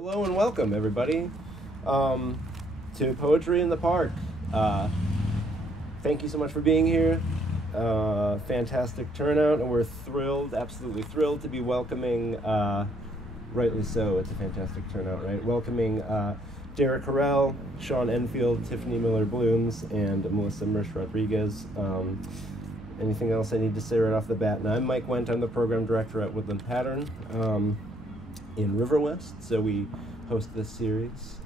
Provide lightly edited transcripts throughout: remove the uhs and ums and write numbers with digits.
Hello and welcome, everybody, to Poetry in the Park. Thank you so much for being here. Fantastic turnout, and we're thrilled, absolutely thrilled to be welcoming, rightly so, it's a fantastic turnout, right? Welcoming Derrick Harriell, Sean Enfield, Tiffany Miller Blooms, and Melissa Mursch-Rodriguez. Anything else I need to say right off the bat? Now, I'm Mike Wendt, I'm the program director at Woodland Pattern in River West, so we host this series.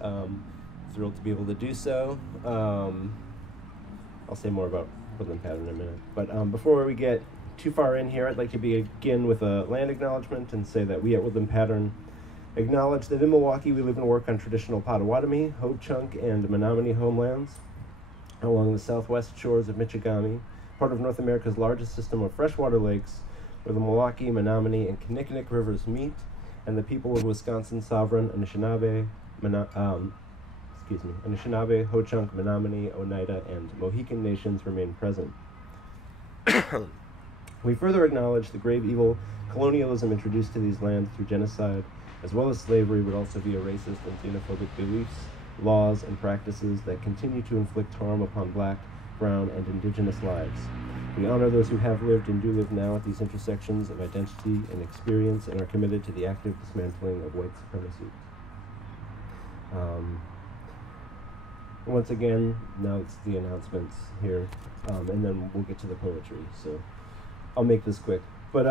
Thrilled to be able to do so. I'll say more about Woodland Pattern in a minute. But before we get too far in here, I'd like to begin with a land acknowledgement and say that we at Woodland Pattern acknowledge that in Milwaukee we live and work on traditional Potawatomi, Ho-Chunk, and Menominee homelands along the southwest shores of Michigami, part of North America's largest system of freshwater lakes, where the Milwaukee, Menominee, and Kinnickinnic rivers meet, and the people of Wisconsin sovereign Anishinaabe, Ho-Chunk, Menominee, Oneida, and Mohican nations remain present. We further acknowledge the grave evil colonialism introduced to these lands through genocide, as well as slavery, but also via racist and xenophobic beliefs, laws, and practices that continue to inflict harm upon Black, brown, and indigenous lives. We honor those who have lived and do live now at these intersections of identity and experience and are committed to the active dismantling of white supremacy. Once again, now it's the announcements here, and then we'll get to the poetry, so I'll make this quick. But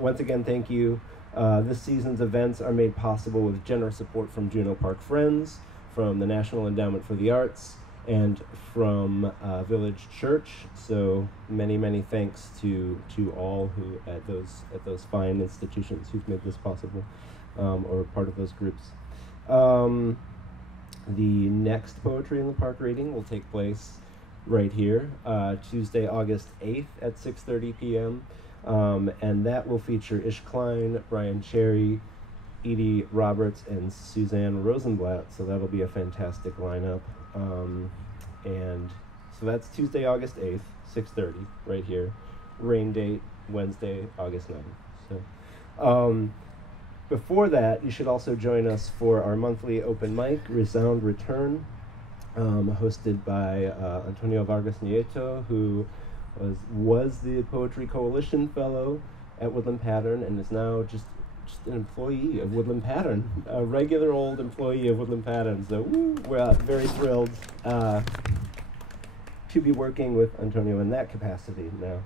once again, thank you. This season's events are made possible with generous support from Juneau Park Friends, from the National Endowment for the Arts, and from Village Church. So many thanks to all who at those fine institutions who've made this possible, or part of those groups. The next Poetry in the Park reading will take place right here, Tuesday, August 8th at 6:30 p.m. And that will feature Ish Klein, Brian Cherry, Edie Roberts, and Suzanne Rosenblatt. So that'll be a fantastic lineup. And so that's Tuesday, August 8th, 6:30, right here. Rain date, Wednesday, August 9th. So, before that, you should also join us for our monthly open mic, Resound Return, hosted by Antonio Vargas Nieto, who was the Poetry Coalition Fellow at Woodland Pattern and is now just an employee of Woodland Pattern, a regular old employee of Woodland Pattern. So we're very thrilled to be working with Antonio in that capacity now.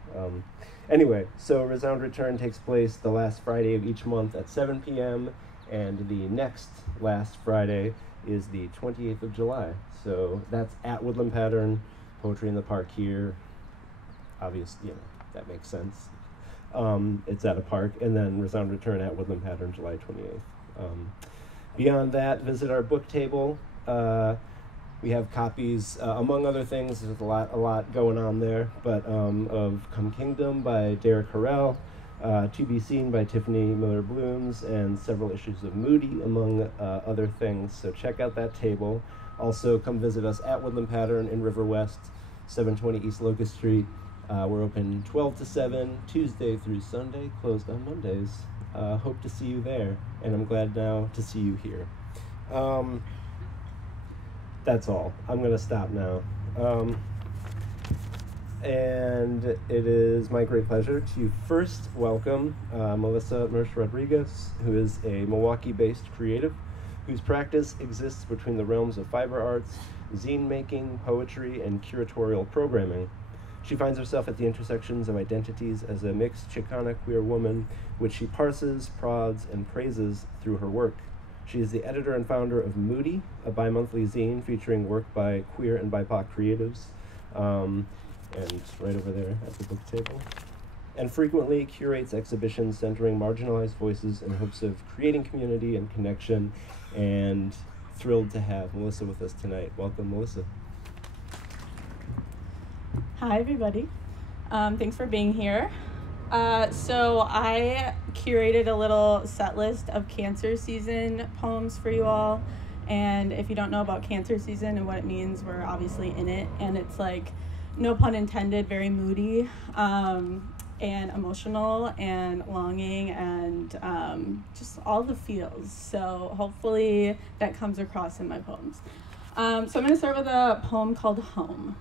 Anyway, so Resound Return takes place the last Friday of each month at 7 p.m. and the next last Friday is the 28th of July. So that's at Woodland Pattern, Poetry in the Park here. Obviously, that makes sense. It's at a park, and then Resound Return at Woodland Pattern, July 28th. Beyond that, visit our book table. We have copies, among other things, there's a lot going on there, but of Come Kingdom by Derrick Harriell, To Be Seen by Tiffany Miller Blooms, and several issues of Moody, among other things. So check out that table. Also, come visit us at Woodland Pattern in River West, 720 East Locust Street. We're open 12 to 7, Tuesday through Sunday, closed on Mondays. Hope to see you there, and I'm glad now to see you here. That's all. I'm going to stop now. And it is my great pleasure to first welcome Melissa Mursch-Rodriguez, who is a Milwaukee-based creative whose practice exists between the realms of fiber arts, zine making, poetry, and curatorial programming. She finds herself at the intersections of identities as a mixed Chicana queer woman, which she parses, prods, and praises through her work. She is the editor and founder of Moody, a bi-monthly zine featuring work by queer and BIPOC creatives, and right over there at the book table, and frequently curates exhibitions centering marginalized voices in hopes of creating community and connection, and thrilled to have Melissa with us tonight. Welcome, Melissa. Hi, everybody. Thanks for being here. So I curated a little set list of cancer season poems for you all. And if you don't know about cancer season and what it means, we're obviously in it. And it's like, no pun intended, very moody and emotional and longing and and just all the feels. So hopefully that comes across in my poems. So I'm going to start with a poem called Home.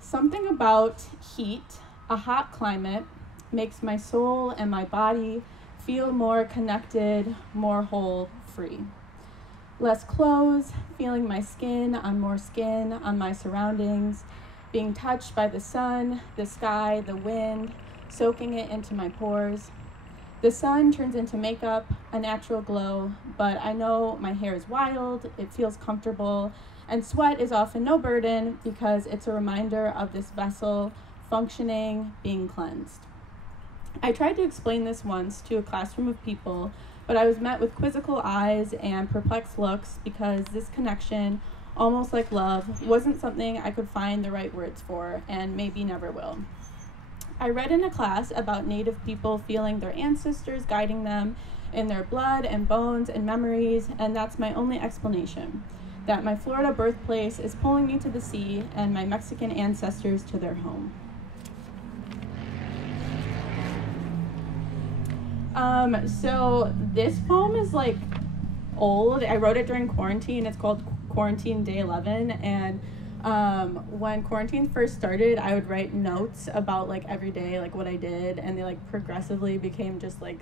Something about heat, a hot climate, makes my soul and my body feel more connected, more whole, free. Less clothes, feeling my skin on my surroundings, being touched by the sun, the sky, the wind, soaking it into my pores. The sun turns into makeup, a natural glow, but I know my hair is wild, it feels comfortable, and sweat is often no burden because it's a reminder of this vessel functioning, being cleansed. I tried to explain this once to a classroom of people, but I was met with quizzical eyes and perplexed looks because this connection, almost like love, wasn't something I could find the right words for, and maybe never will. I read in a class about Native people feeling their ancestors guiding them in their blood and bones and memories, and that's my only explanation, that my Florida birthplace is pulling me to the sea and my Mexican ancestors to their home. So this poem is like old. I wrote it during quarantine. It's called Quarantine Day 11, and when quarantine first started, I would write notes about like every day, like what I did, and they like progressively became just like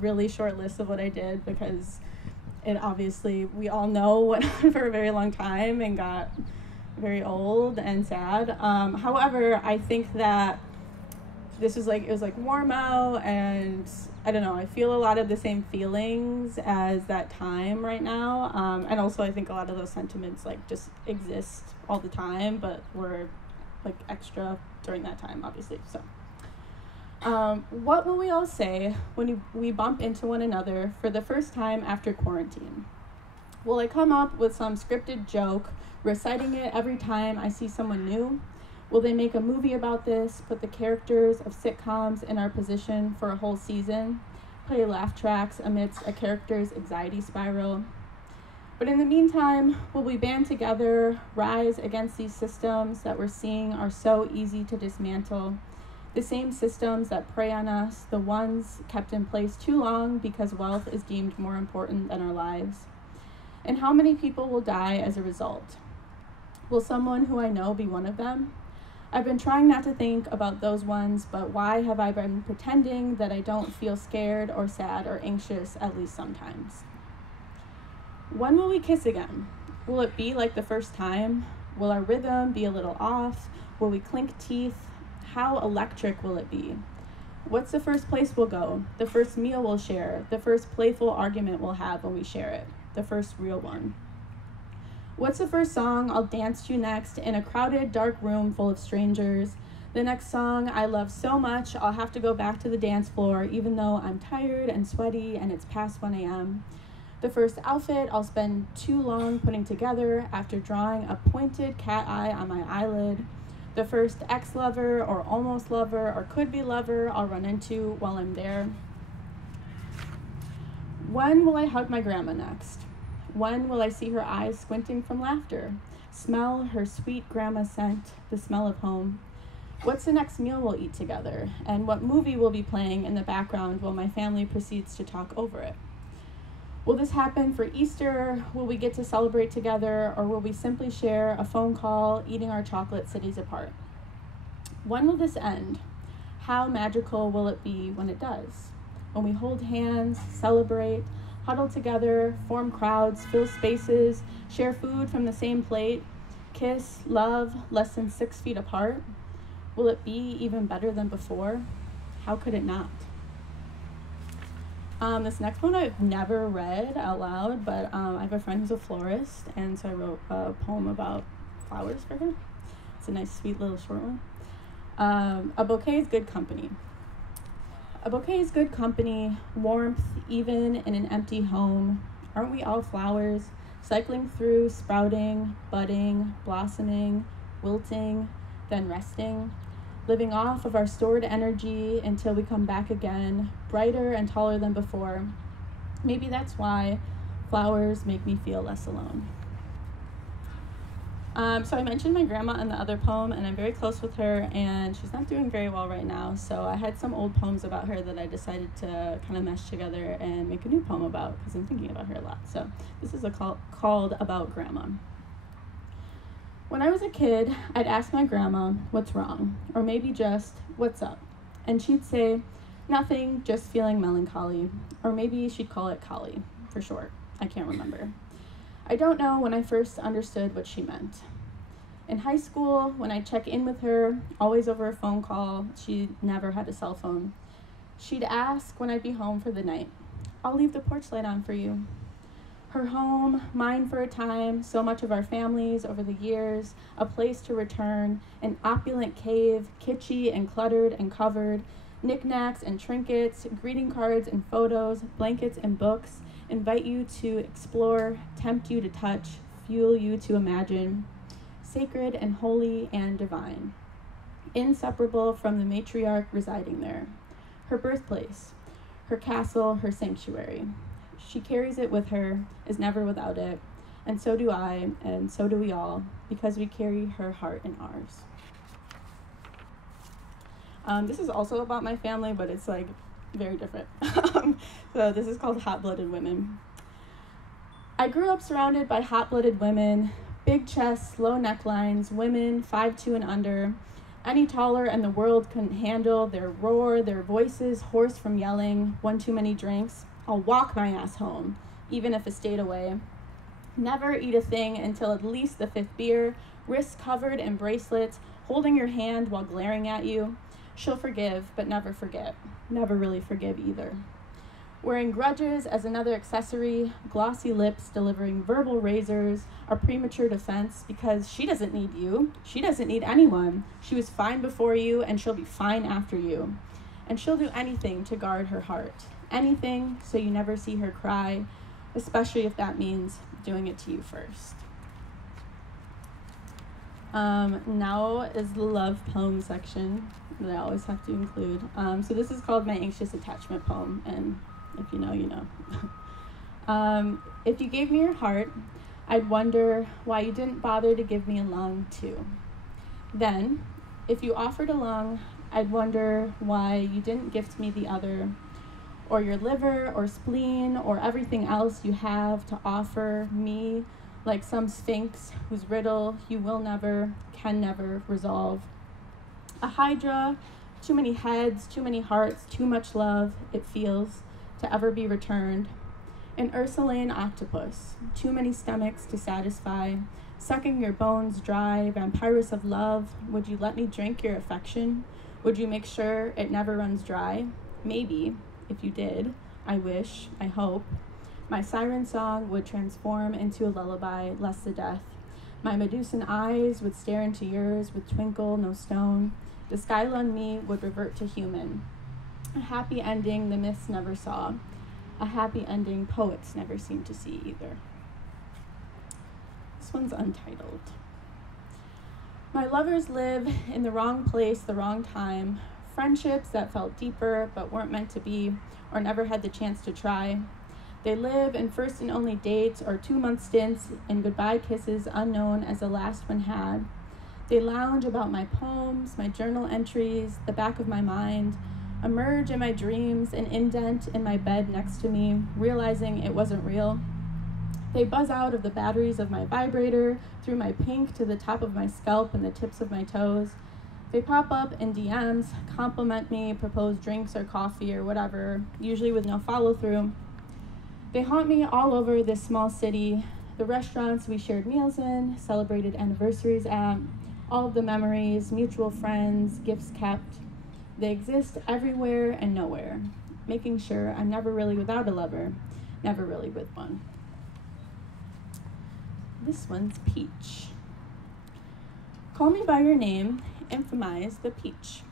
really short lists of what I did, because it obviously, we all know, went on for a very long time and got very old and sad. However, I think that this was like, it was like warm out, and I don't know, I feel a lot of the same feelings as that time right now. And also I think a lot of those sentiments like just exist all the time, but were like extra during that time, obviously. So what will we all say when we bump into one another for the first time after quarantine? Will I come up with some scripted joke, reciting it every time I see someone new? Will they make a movie about this, put the characters of sitcoms in our position for a whole season, play laugh tracks amidst a character's anxiety spiral? But in the meantime, will we band together, rise against these systems that we're seeing are so easy to dismantle, the same systems that prey on us, the ones kept in place too long because wealth is deemed more important than our lives? And how many people will die as a result? Will someone who I know be one of them? I've been trying not to think about those ones, but why have I been pretending that I don't feel scared or sad or anxious, at least sometimes? When will we kiss again? Will it be like the first time? Will our rhythm be a little off? Will we clink teeth? How electric will it be? What's the first place we'll go? The first meal we'll share? The first playful argument we'll have when we share it? The first real one? What's the first song I'll dance to next in a crowded, dark room full of strangers? The next song I love so much, I'll have to go back to the dance floor, even though I'm tired and sweaty and it's past 1 a.m. The first outfit I'll spend too long putting together after drawing a pointed cat eye on my eyelid. The first ex-lover or almost lover or could-be lover I'll run into while I'm there. When will I hug my grandma next? When will I see her eyes squinting from laughter? Smell her sweet grandma scent, the smell of home? What's the next meal we'll eat together? And what movie will be playing in the background while my family proceeds to talk over it? Will this happen for Easter? Will we get to celebrate together? Or will we simply share a phone call, eating our chocolate cities apart? When will this end? How magical will it be when it does? When we hold hands, celebrate, huddle together, form crowds, fill spaces, share food from the same plate, kiss, love, less than 6 feet apart? Will it be even better than before? How could it not? This next one I've never read out loud, but I have a friend who's a florist, and so I wrote a poem about flowers for her. It's a nice, sweet little short one. A bouquet is good company. A bouquet is good company, warmth, even in an empty home. Aren't we all flowers, cycling through, sprouting, budding, blossoming, wilting, then resting, living off of our stored energy until we come back again, brighter and taller than before? Maybe that's why flowers make me feel less alone. So I mentioned my grandma in the other poem, and I'm very close with her, and she's not doing very well right now. So I had some old poems about her that I decided to kind of mesh together and make a new poem about, because I'm thinking about her a lot. So this is called About Grandma. When I was a kid, I'd ask my grandma, what's wrong? Or maybe just, what's up? And she'd say, nothing, just feeling melancholy. Or maybe she'd call it collie, for short. I can't remember. I don't know when I first understood what she meant. In high school, when I'd check in with her, always over a phone call, she never had a cell phone, she'd ask when I'd be home for the night, I'll leave the porch light on for you. Her home, mine for a time, so much of our families over the years, a place to return, an opulent cave, kitschy and cluttered and covered, knickknacks and trinkets, greeting cards and photos, blankets and books, invite you to explore, tempt you to touch, fuel you to imagine, sacred and holy and divine, inseparable from the matriarch residing there, her birthplace, her castle, her sanctuary. She carries it with her, is never without it, and so do I, and so do we all, because we carry her heart in ours. This is also about my family, but it's like very different. So this is called Hot-Blooded Women. I grew up surrounded by hot-blooded women, big chests, low necklines, women 5'2" and under. Any taller and the world couldn't handle their roar, their voices hoarse from yelling, one too many drinks. I'll walk my ass home, even if it stayed away. Never eat a thing until at least the 5th beer, wrists covered in bracelets, holding your hand while glaring at you. She'll forgive, but never forget. Never really forgive either. Wearing grudges as another accessory, glossy lips delivering verbal razors, a premature defense because she doesn't need you. She doesn't need anyone. She was fine before you, and she'll be fine after you. And she'll do anything to guard her heart. Anything so you never see her cry, especially if that means doing it to you first. Now is the love poem section that I always have to include. So this is called my anxious attachment poem, and if you know, you know. If you gave me your heart, I'd wonder why you didn't bother to give me a lung too. Then, if you offered a lung, I'd wonder why you didn't gift me the other, or your liver or spleen or everything else you have to offer me, like some sphinx whose riddle you will never, can never resolve. A hydra, too many heads, too many hearts, too much love, it feels, to ever be returned. An Ursuline octopus, too many stomachs to satisfy, sucking your bones dry, vampirus of love, would you let me drink your affection? Would you make sure it never runs dry? Maybe, if you did, I wish, I hope. My siren song would transform into a lullaby, less the death. My Medusan eyes would stare into yours with twinkle, no stone. The Skylun me would revert to human. A happy ending the myths never saw. A happy ending poets never seem to see either. This one's untitled. My lovers live in the wrong place, the wrong time. Friendships that felt deeper but weren't meant to be, or never had the chance to try. They live in first and only dates or 2-month stints and goodbye kisses unknown as the last one had. They lounge about my poems, my journal entries, the back of my mind, emerge in my dreams, an indent in my bed next to me, realizing it wasn't real. They buzz out of the batteries of my vibrator, through my pink to the top of my scalp and the tips of my toes. They pop up in DMs, compliment me, propose drinks or coffee or whatever, usually with no follow-through. They haunt me all over this small city, the restaurants we shared meals in, celebrated anniversaries at, all of the memories, mutual friends, gifts kept. They exist everywhere and nowhere, making sure I'm never really without a lover, never really with one. This one's Peach. Call me by your name, infamize the peach.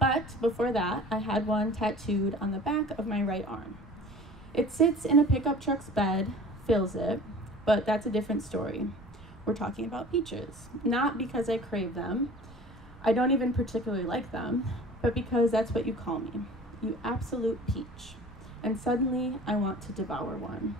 But before that, I had one tattooed on the back of my right arm. It sits in a pickup truck's bed, fills it, but that's a different story. We're talking about peaches, not because I crave them. I don't even particularly like them, but because that's what you call me, you absolute peach. And suddenly I want to devour one.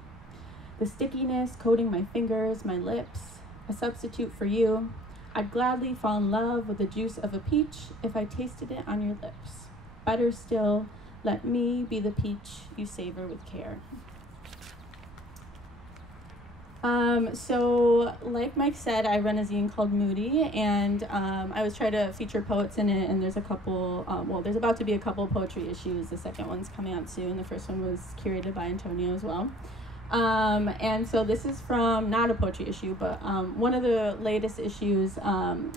The stickiness coating my fingers, my lips, a substitute for you. I'd gladly fall in love with the juice of a peach if I tasted it on your lips. Better still, let me be the peach you savor with care. So like Mike said, I run a zine called Moody, and I was trying to feature poets in it, and there's a couple, there's about to be a couple poetry issues. The second one's coming out soon. The first one was curated by Antonio as well. And so this is from, not a poetry issue, but one of the latest issues.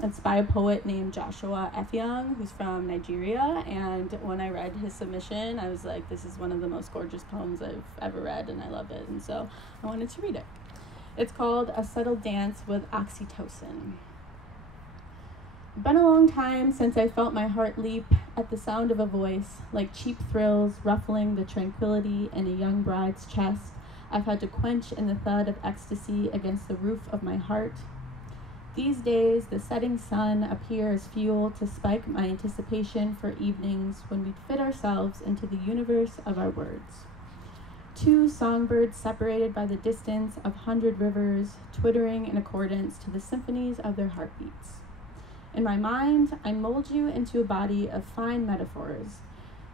It's by a poet named Joshua Effiong, who's from Nigeria, and when I read his submission, I was like, this is one of the most gorgeous poems I've ever read, and I love it, and so I wanted to read it. It's called A Subtle Dance with Oxytocin. Been a long time since I felt my heart leap at the sound of a voice, like cheap thrills ruffling the tranquility in a young bride's chest I've had to quench in the thud of ecstasy against the roof of my heart. These days, the setting sun appears fuel to spike my anticipation for evenings when we'd fit ourselves into the universe of our words. Two songbirds separated by the distance of 100 rivers, twittering in accordance to the symphonies of their heartbeats. In my mind, I mold you into a body of fine metaphors,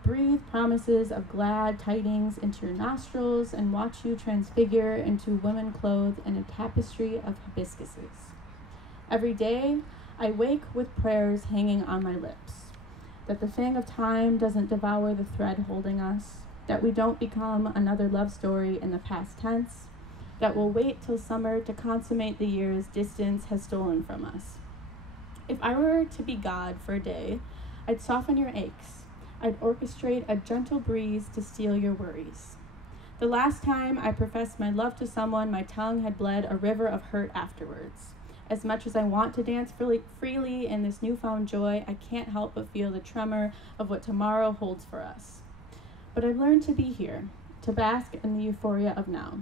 breathe promises of glad tidings into your nostrils, and watch you transfigure into women clothed in a tapestry of hibiscuses. Every day, I wake with prayers hanging on my lips, that the fang of time doesn't devour the thread holding us, that we don't become another love story in the past tense, that we'll wait till summer to consummate the years distance has stolen from us. If I were to be God for a day, I'd soften your aches. I'd orchestrate a gentle breeze to steal your worries. The last time I professed my love to someone, my tongue had bled a river of hurt afterwards. As much as I want to dance freely in this newfound joy, I can't help but feel the tremor of what tomorrow holds for us. But I've learned to be here, to bask in the euphoria of now,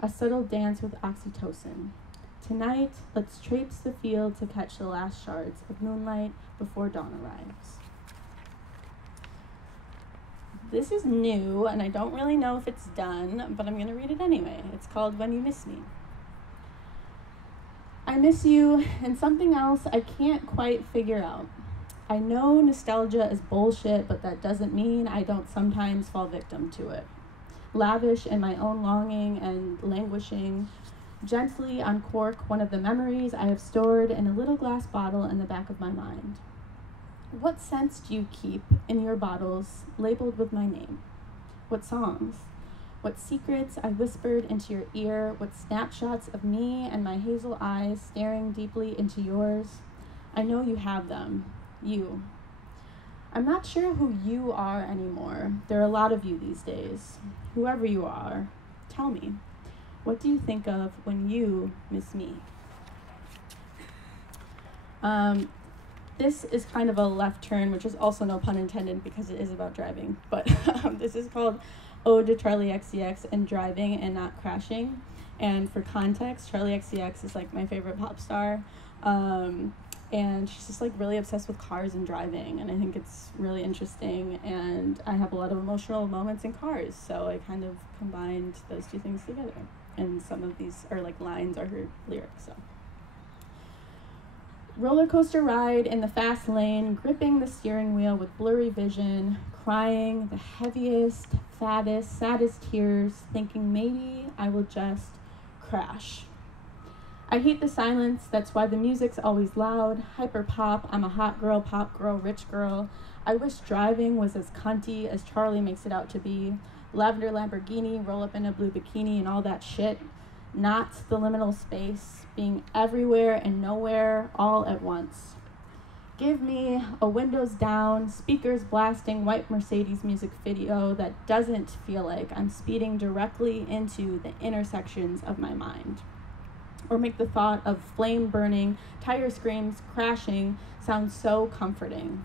a subtle dance with oxytocin. Tonight, let's traipse the field to catch the last shards of moonlight before dawn arrives. This is new, and I don't really know if it's done, but I'm going to read it anyway. It's called When You Miss Me. I miss you, and something else I can't quite figure out. I know nostalgia is bullshit, but that doesn't mean I don't sometimes fall victim to it. Lavish in my own longing and languishing, gently uncork one of the memories I have stored in a little glass bottle in the back of my mind. What scents do you keep in your bottles labeled with my name? What songs? What secrets I whispered into your ear? What snapshots of me and my hazel eyes staring deeply into yours? I know you have them. You. I'm not sure who you are anymore. There are a lot of you these days. Whoever you are, tell me, what do you think of when you miss me? This is kind of a left turn, which is also no pun intended because it is about driving, but this is called Ode to Charlie XCX and Driving and Not Crashing. And for context, Charlie XCX is like my favorite pop star. And she's just like really obsessed with cars and driving, and I think it's really interesting, and I have a lot of emotional moments in cars, so I kind of combined those two things together, and some of these are like lines are her lyrics. So roller coaster ride in the fast lane, gripping the steering wheel with blurry vision, crying the heaviest, fattest, saddest tears, thinking maybe I will just crash. I hate the silence, that's why the music's always loud. Hyper pop, I'm a hot girl, pop girl, rich girl. I wish driving was as cunty as Charlie makes it out to be. Lavender Lamborghini, roll up in a blue bikini and all that shit. Not the liminal space, being everywhere and nowhere all at once. Give me a windows down, speakers blasting white Mercedes music video that doesn't feel like I'm speeding directly into the intersections of my mind. Or make the thought of flame burning, tire screams, crashing sound so comforting.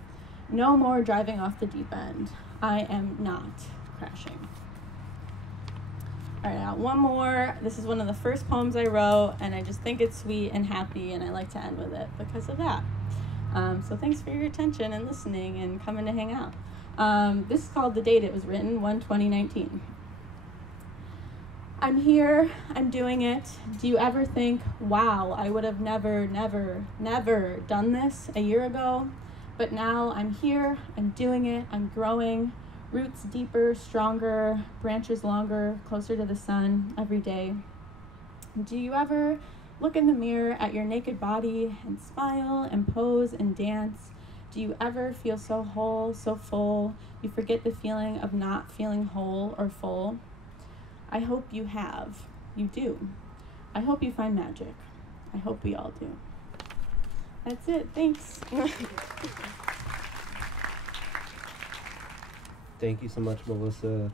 No more driving off the deep end. I am not crashing. All right, I got one more. This is one of the first poems I wrote, and I just think it's sweet and happy, and I like to end with it because of that. So thanks for your attention and listening and coming to hang out. This is called The Date It Was Written, 1/20/19. I'm here, I'm doing it. Do you ever think, wow, I would have never done this a year ago? But now I'm here, I'm doing it, I'm growing, roots deeper, stronger, branches longer, closer to the sun every day. Do you ever look in the mirror at your naked body and smile and pose and dance? Do you ever feel so whole, so full, you forget the feeling of not feeling whole or full? I hope you have. You do. I hope you find magic. I hope we all do. That's it. Thanks. Thank you so much, Melissa.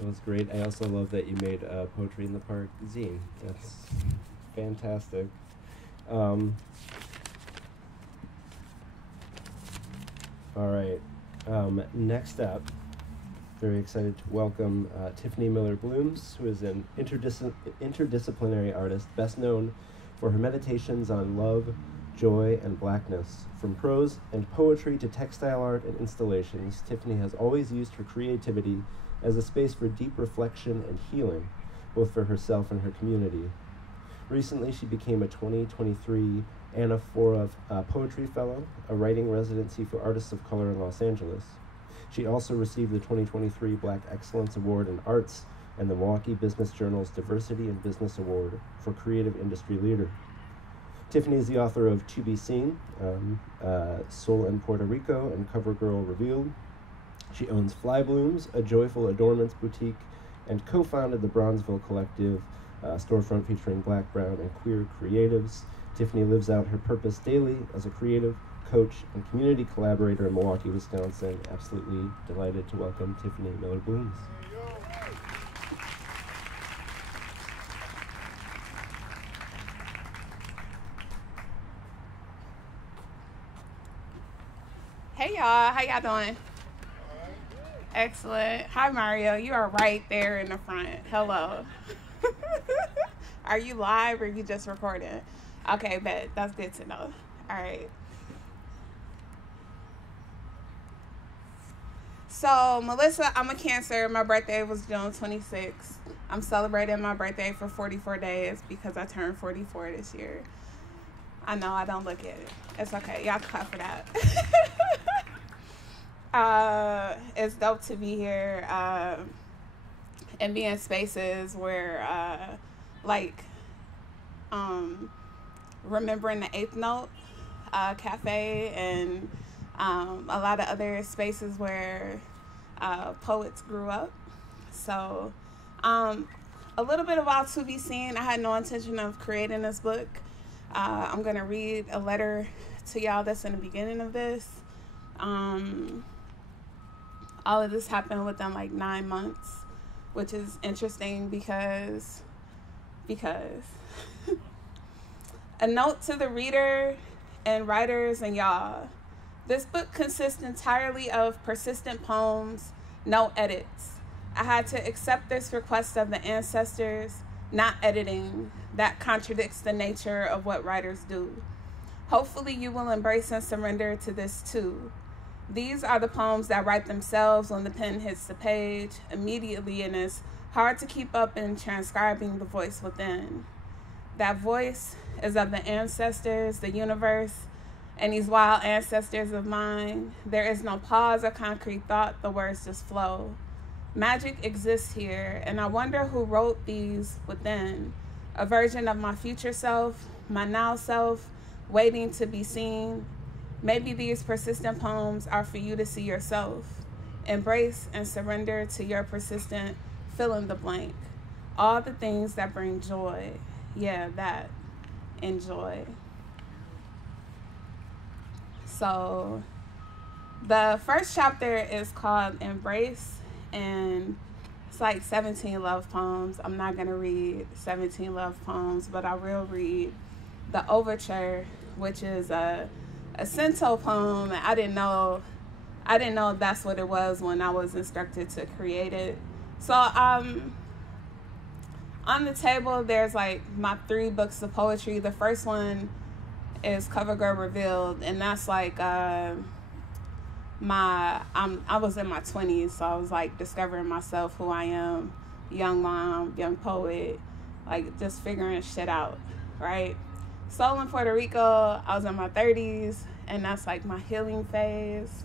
That was great. I also love that you made Poetry in the Park zine. That's fantastic. All right. Next up, very excited to welcome Tiffany Miller Blooms, who is an interdisciplinary artist, best known for her meditations on love, joy, and blackness. From prose and poetry to textile art and installations, Tiffany has always used her creativity as a space for deep reflection and healing, both for herself and her community. Recently, she became a 2023 Anna Fora Poetry Fellow, a writing residency for artists of color in Los Angeles. She also received the 2023 Black Excellence Award in Arts and the Milwaukee Business Journal's Diversity in Business Award for Creative Industry Leader. Tiffany is the author of To Be Seen, Soul in Puerto Rico, and Cover Girl Revealed. She owns Fly Blooms, a joyful adornments boutique, and co-founded the Bronzeville Collective, storefront featuring Black, brown, and queer creatives. Tiffany lives out her purpose daily as a creative, coach, and community collaborator in Milwaukee, Wisconsin. Absolutely delighted to welcome Tiffany Miller Blooms. Hey y'all, how y'all doing? Excellent. Hi Mario, you are right there in the front. Hello. Are you live or you just recording? Okay, bet. That's good to know. All right. So, Melissa, I'm a Cancer. My birthday was June 26th. I'm celebrating my birthday for 44 days because I turned 44 this year. I know I don't look it. It's okay. Y'all clap for that. It's dope to be here and be in spaces where, remembering the Eighth Note Cafe and a lot of other spaces where poets grew up. So a little bit about To Be Seen. I had no intention of creating this book. I'm going to read a letter to y'all that's in the beginning of this. All of this happened within 9 months, which is interesting because a note to the reader and writers and y'all. This book consists entirely of persistent poems, no edits. I had to accept this request of the ancestors, not editing. That contradicts the nature of what writers do. Hopefully you will embrace and surrender to this too. These are the poems that write themselves when the pen hits the page immediately, and it's hard to keep up in transcribing the voice within. That voice is of the ancestors, the universe, and these wild ancestors of mine. There is no pause or concrete thought, the words just flow. Magic exists here, and I wonder who wrote these within. A version of my future self, my now self, waiting to be seen. Maybe these persistent poems are for you to see yourself. Embrace and surrender to your persistent fill in the blank. All the things that bring joy. Yeah, that. Enjoy. So the first chapter is called Embrace, and it's 17 love poems. I'm not going to read 17 love poems, but I will read the overture, which is a Sento poem. I didn't know that's what it was when I was instructed to create it. So on the table there's my 3 books of poetry. The first one is Cover Girl Revealed, and that's I was in my 20s, so I was discovering myself, who I am, young mom, young poet, like just figuring shit out, right? Soul in Puerto Rico, I was in my 30s, and that's like my healing phase.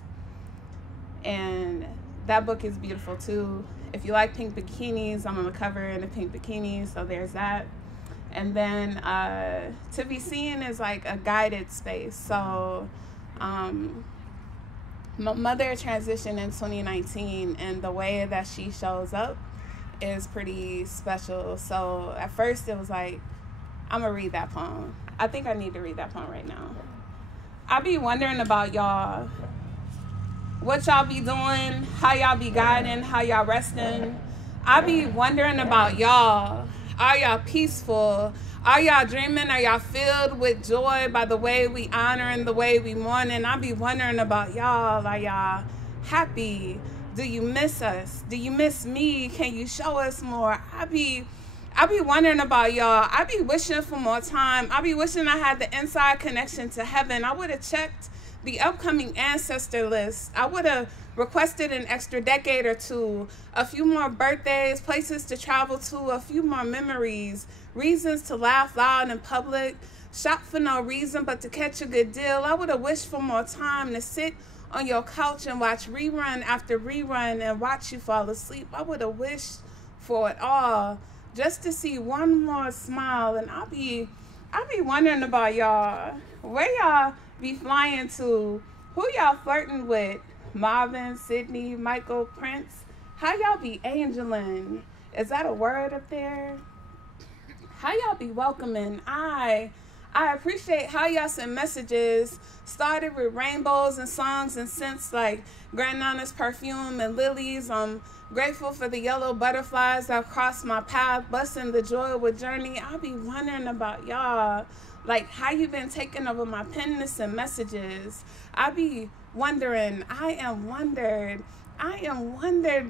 And that book is beautiful too. If you like pink bikinis, I'm on the cover in a pink bikini, so there's that. And then To Be Seen is like a guided space. So my mother transitioned in 2019, and the way that she shows up is pretty special. So at first it was like, I'm gonna read that poem. I think I need to read that poem right now. I be wondering about y'all. What y'all be doing, how y'all be guiding, how y'all resting. I be wondering about y'all. Are y'all peaceful? Are y'all dreaming? Are y'all filled with joy by the way we honor and the way we mourn? And I be wondering about y'all. Are y'all happy? Do you miss us? Do you miss me? Can you show us more? I be wondering about y'all. I be wishing for more time. I be wishing I had the inside connection to heaven. I would have checked the upcoming ancestor list. I would have requested an extra decade or two, a few more birthdays, places to travel to, a few more memories, reasons to laugh loud in public, shop for no reason but to catch a good deal. I would have wished for more time to sit on your couch and watch rerun after rerun and watch you fall asleep. I would have wished for it all, just to see one more smile. And I be wondering about y'all. Where y'all be flying to? Who y'all flirting with? Marvin, Sydney, Michael, Prince? How y'all be angeling? Is that a word up there? How y'all be welcoming? I appreciate how y'all send messages. Started with rainbows and songs and scents like Grandnana's perfume and lilies. I'm grateful for the yellow butterflies that cross my path, busting the joy with journey. I be wondering about y'all. Like, how you been taking over my pen to send messages? I be wondering. I am wondered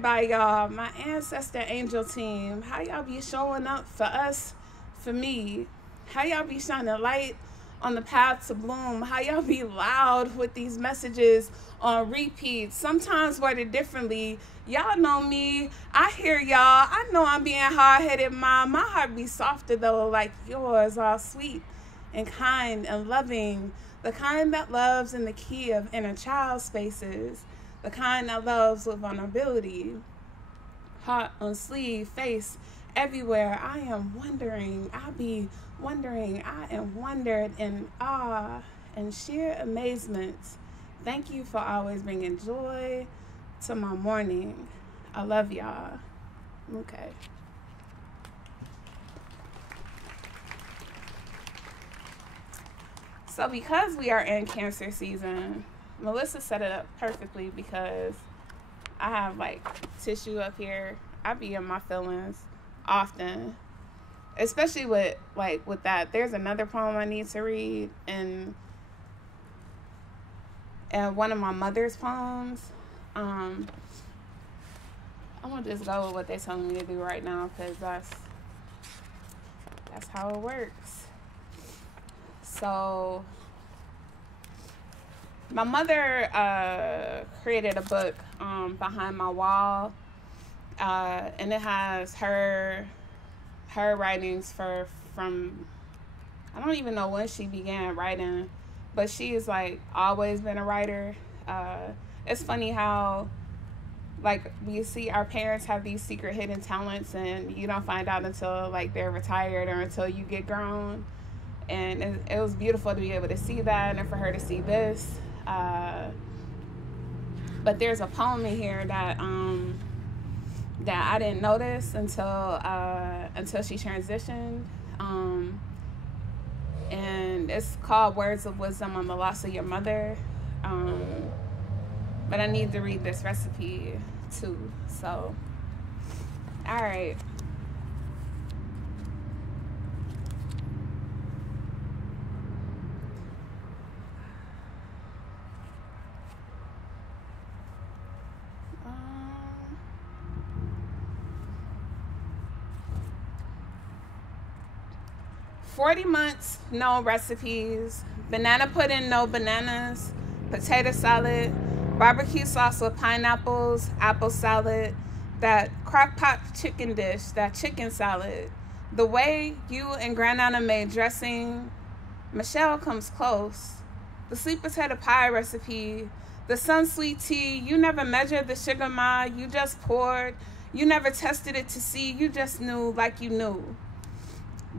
by y'all, my ancestor angel team. How y'all be showing up for us, for me? How y'all be shining light on the path to bloom? How y'all be loud with these messages on repeat, sometimes worded differently? Y'all know me. I hear y'all. I know I'm being hard-headed, Mom. My heart be softer, though, like yours, all sweet and kind and loving, the kind that loves in the key of inner child spaces, the kind that loves with vulnerability, heart on sleeve, face everywhere. I am wondering, I be wondering, I am wondered in awe and sheer amazement. Thank you for always bringing joy to my morning. I love y'all. Okay. So because we are in Cancer season, Melissa set it up perfectly because I have like tissue up here. I be in my feelings often, especially with that. There's another poem I need to read, and one of my mother's poems. I'm gonna just go with what they're telling me to do right now because that's how it works. So my mother created a book behind my wall, and it has her writings from I don't even know when she began writing, but she's like always been a writer. It's funny how like we see our parents have these secret hidden talents and you don't find out until like they're retired or until you get grown. And it was beautiful to be able to see that and for her to see this. But there's a poem in here that I didn't notice until she transitioned. And it's called Words of Wisdom on the Loss of Your Mother. But I need to read this recipe too. So, all right. "40 months, no recipes. Banana pudding, no bananas. Potato salad. Barbecue sauce with pineapples. Apple salad. that crock pot chicken dish, that chicken salad, the way you and Grandnana made dressing. Michelle comes close. The sweet potato pie recipe, the sun-sweet tea, you never measured the sugar, ma, you just poured. You never tested it to see, you just knew like you knew.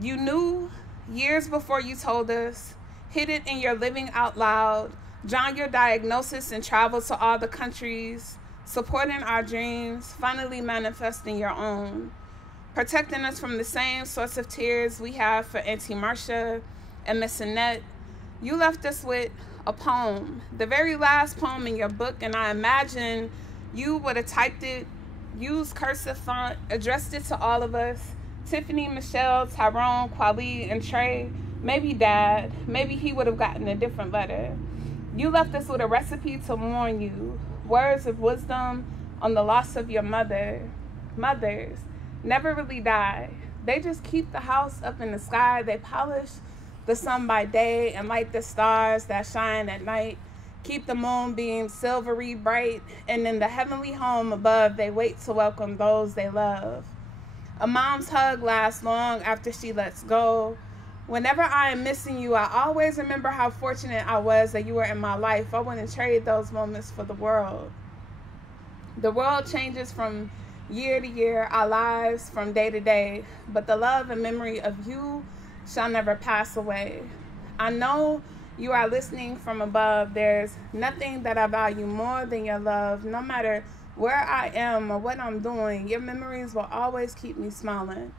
You knew years before you told us, hid it in your living out loud, drawn your diagnosis and traveled to all the countries, supporting our dreams, finally manifesting your own, protecting us from the same sorts of tears we have for Auntie Marcia and Miss Annette. You left us with a poem, the very last poem in your book, and I imagine you would have typed it, used cursive font, addressed it to all of us, Tiffany, Michelle, Tyrone, Kwali, and Trey, maybe Dad, maybe he would have gotten a different letter. You left us with a recipe to mourn you, words of wisdom on the loss of your mother. Mothers never really die. They just keep the house up in the sky. They polish the sun by day and light the stars that shine at night. Keep the moonbeam silvery bright, and in the heavenly home above, they wait to welcome those they love. A mom's hug lasts long after she lets go. Whenever I am missing you, I always remember how fortunate I was that you were in my life. I wouldn't trade those moments for the world. The world changes from year to year, our lives from day to day, but the love and memory of you shall never pass away. I know you are listening from above. There's nothing that I value more than your love. No matter where I am or what I'm doing, your memories will always keep me smiling.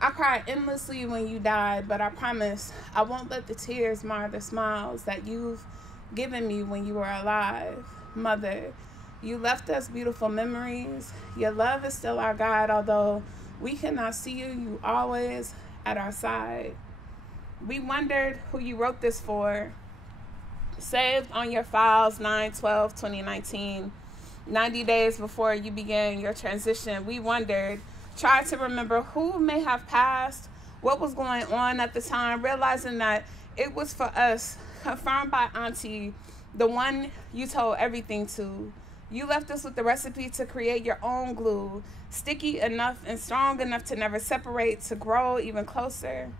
I cried endlessly when you died, but I promise I won't let the tears mar the smiles that you've given me when you were alive. Mother, you left us beautiful memories. Your love is still our guide, although we cannot see you, you always at our side. We wondered who you wrote this for. Saved on your files 9/12/2019, 90 days before you began your transition. We wondered, tried to remember who may have passed, what was going on at the time, realizing that it was for us, confirmed by Auntie, the one you told everything to. You left us with the recipe to create your own glue, sticky enough and strong enough to never separate, to grow even closer.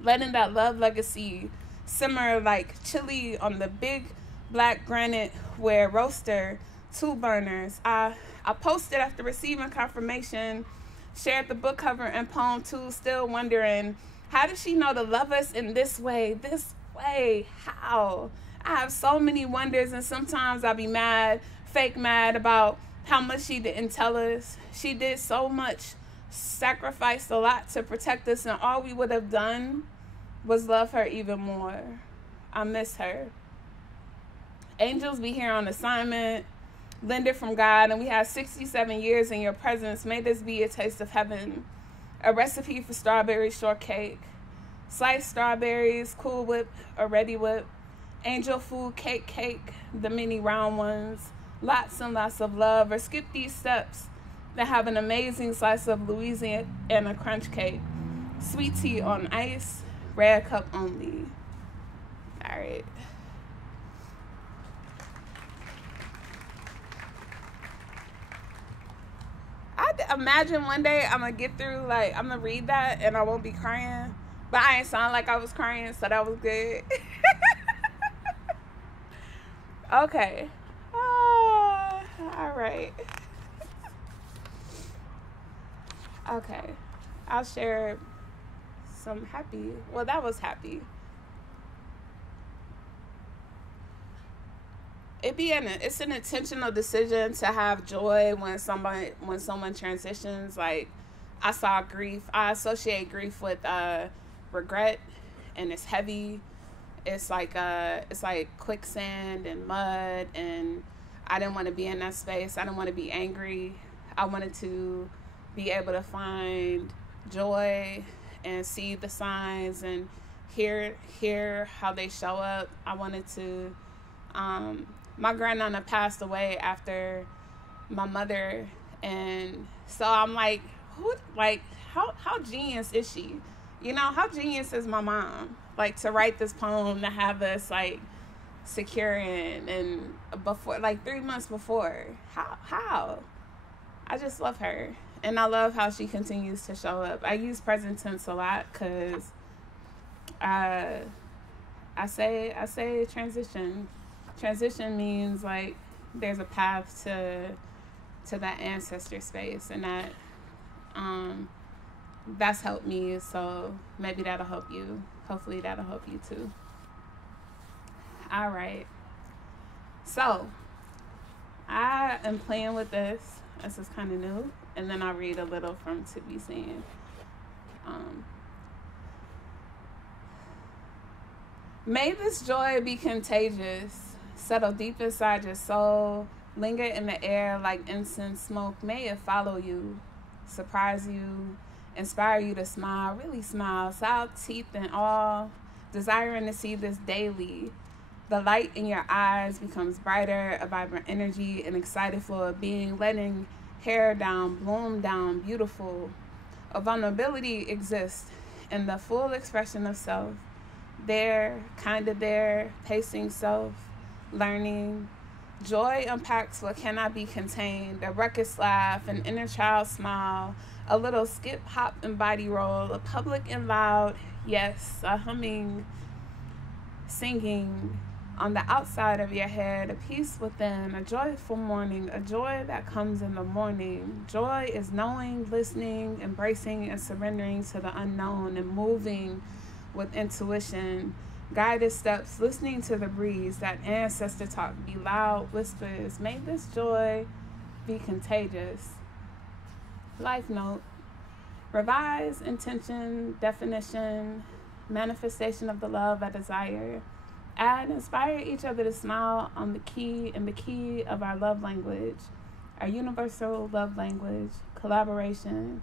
Letting that love legacy simmer like chili on the big black granite ware roaster, 2 burners. I posted after receiving confirmation, shared the book cover and poem too, still wondering, how did she know to love us in this way? How? I have so many wonders, and sometimes I'll be mad, fake mad about how much she didn't tell us. She did so much, sacrificed a lot to protect us, and all we would have done was love her even more. I miss her. Angels be here on assignment, lended from God, and we had 67 years in your presence. May this be a taste of heaven. A recipe for strawberry shortcake. Sliced strawberries, Cool Whip or Ready Whip. Angel food cake, the mini round ones. Lots and lots of love. Or skip these steps that have an amazing slice of Louisiana crunch cake. Sweet tea on ice, red cup only. All right. I imagine one day I'm going to get through, like, I'm going to read that and I won't be crying. But I ain't sound like I was crying, so that was good. Okay. All right. Okay. I'll share some happy. Well, that was happy. It's an intentional decision to have joy when someone transitions. Like, I saw grief. I associate grief with regret, and it's heavy. It's like quicksand and mud, and I didn't want to be in that space. I didn't want to be angry. I wanted to be able to find joy and see the signs and hear how they show up. I wanted to. My grandnana passed away after my mother, and so I'm like, how genius is she? You know, how genius is my mom? Like, to write this poem, to have us, like, secure in, and before, like, 3 months before. How? I just love her. And I love how she continues to show up. I use present tense a lot because I say transition. Transition means like there's a path to that ancestor space, and that's helped me. So maybe that'll help you. Hopefully that'll help you too. All right. So I am playing with this. This is kind of new. And then I'll read a little from To Be Seen. May this joy be contagious, settle deep inside your soul, linger in the air like incense smoke. May it follow you, surprise you, inspire you to smile, really smile, sour teeth and all, desiring to see this daily. The light in your eyes becomes brighter, a vibrant energy, an excited flow of being, letting hair down, bloom down, beautiful. A vulnerability exists in the full expression of self. There, kind of there, pacing self, learning. Joy unpacks what cannot be contained, a ruckus laugh, an inner child smile, a little skip, hop, and body roll, a public and loud, yes, a humming, singing on the outside of your head, a peace within, a joyful morning, a joy that comes in the morning. Joy is knowing, listening, embracing, and surrendering to the unknown and moving with intuition, guided steps, listening to the breeze, that ancestor talk be loud whispers. May this joy be contagious. Life note: revise, intention, definition, manifestation of the love I desire. Add, inspire each other to smile on the key of our love language, our universal love language, collaboration,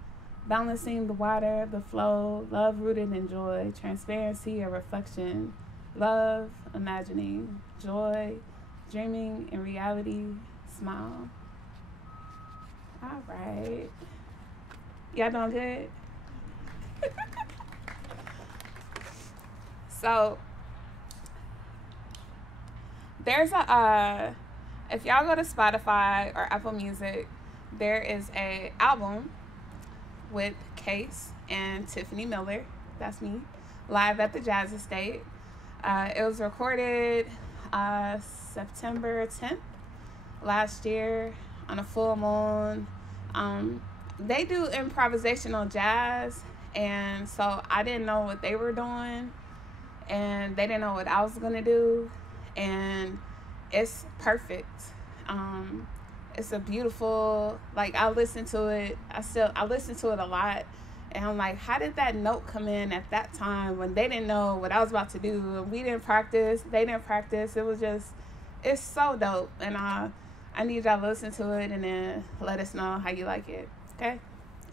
balancing the water, the flow, love rooted in joy, transparency or reflection, love, imagining, joy, dreaming in reality, smile. All right. Y'all doing good? So, there's if y'all go to Spotify or Apple Music, there is a album with Case and Tiffany Miller, that's me, live at the Jazz Estate. It was recorded September 10th last year on a full moon. They do improvisational jazz, and so I didn't know what they were doing, and they didn't know what I was gonna do, and it's perfect. It's a beautiful, like, I listen to it a lot, and I'm like, how did that note come in at that time when they didn't know what I was about to do? We didn't practice, they didn't practice. It was just, it's so dope, and I need y'all to listen to it and then let us know how you like it. Okay?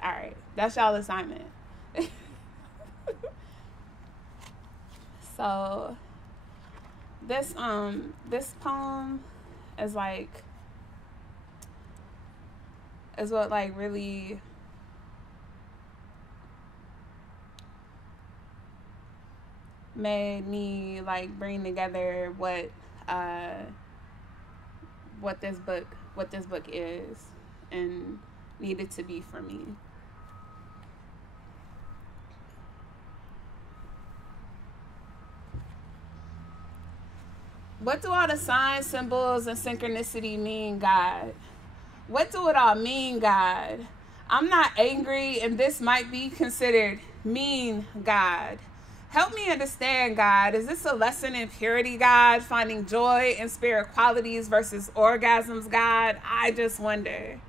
All right. That's y'all assignment. So this poem is what like really made me like bring together what this book is and needed to be for me. What do all the signs, symbols, and synchronicity mean, God? What do it all mean, God? I'm not angry, and this might be considered mean, God. Help me understand, God. Is this a lesson in purity, God? Finding joy in spirit qualities versus orgasms, God? I just wonder.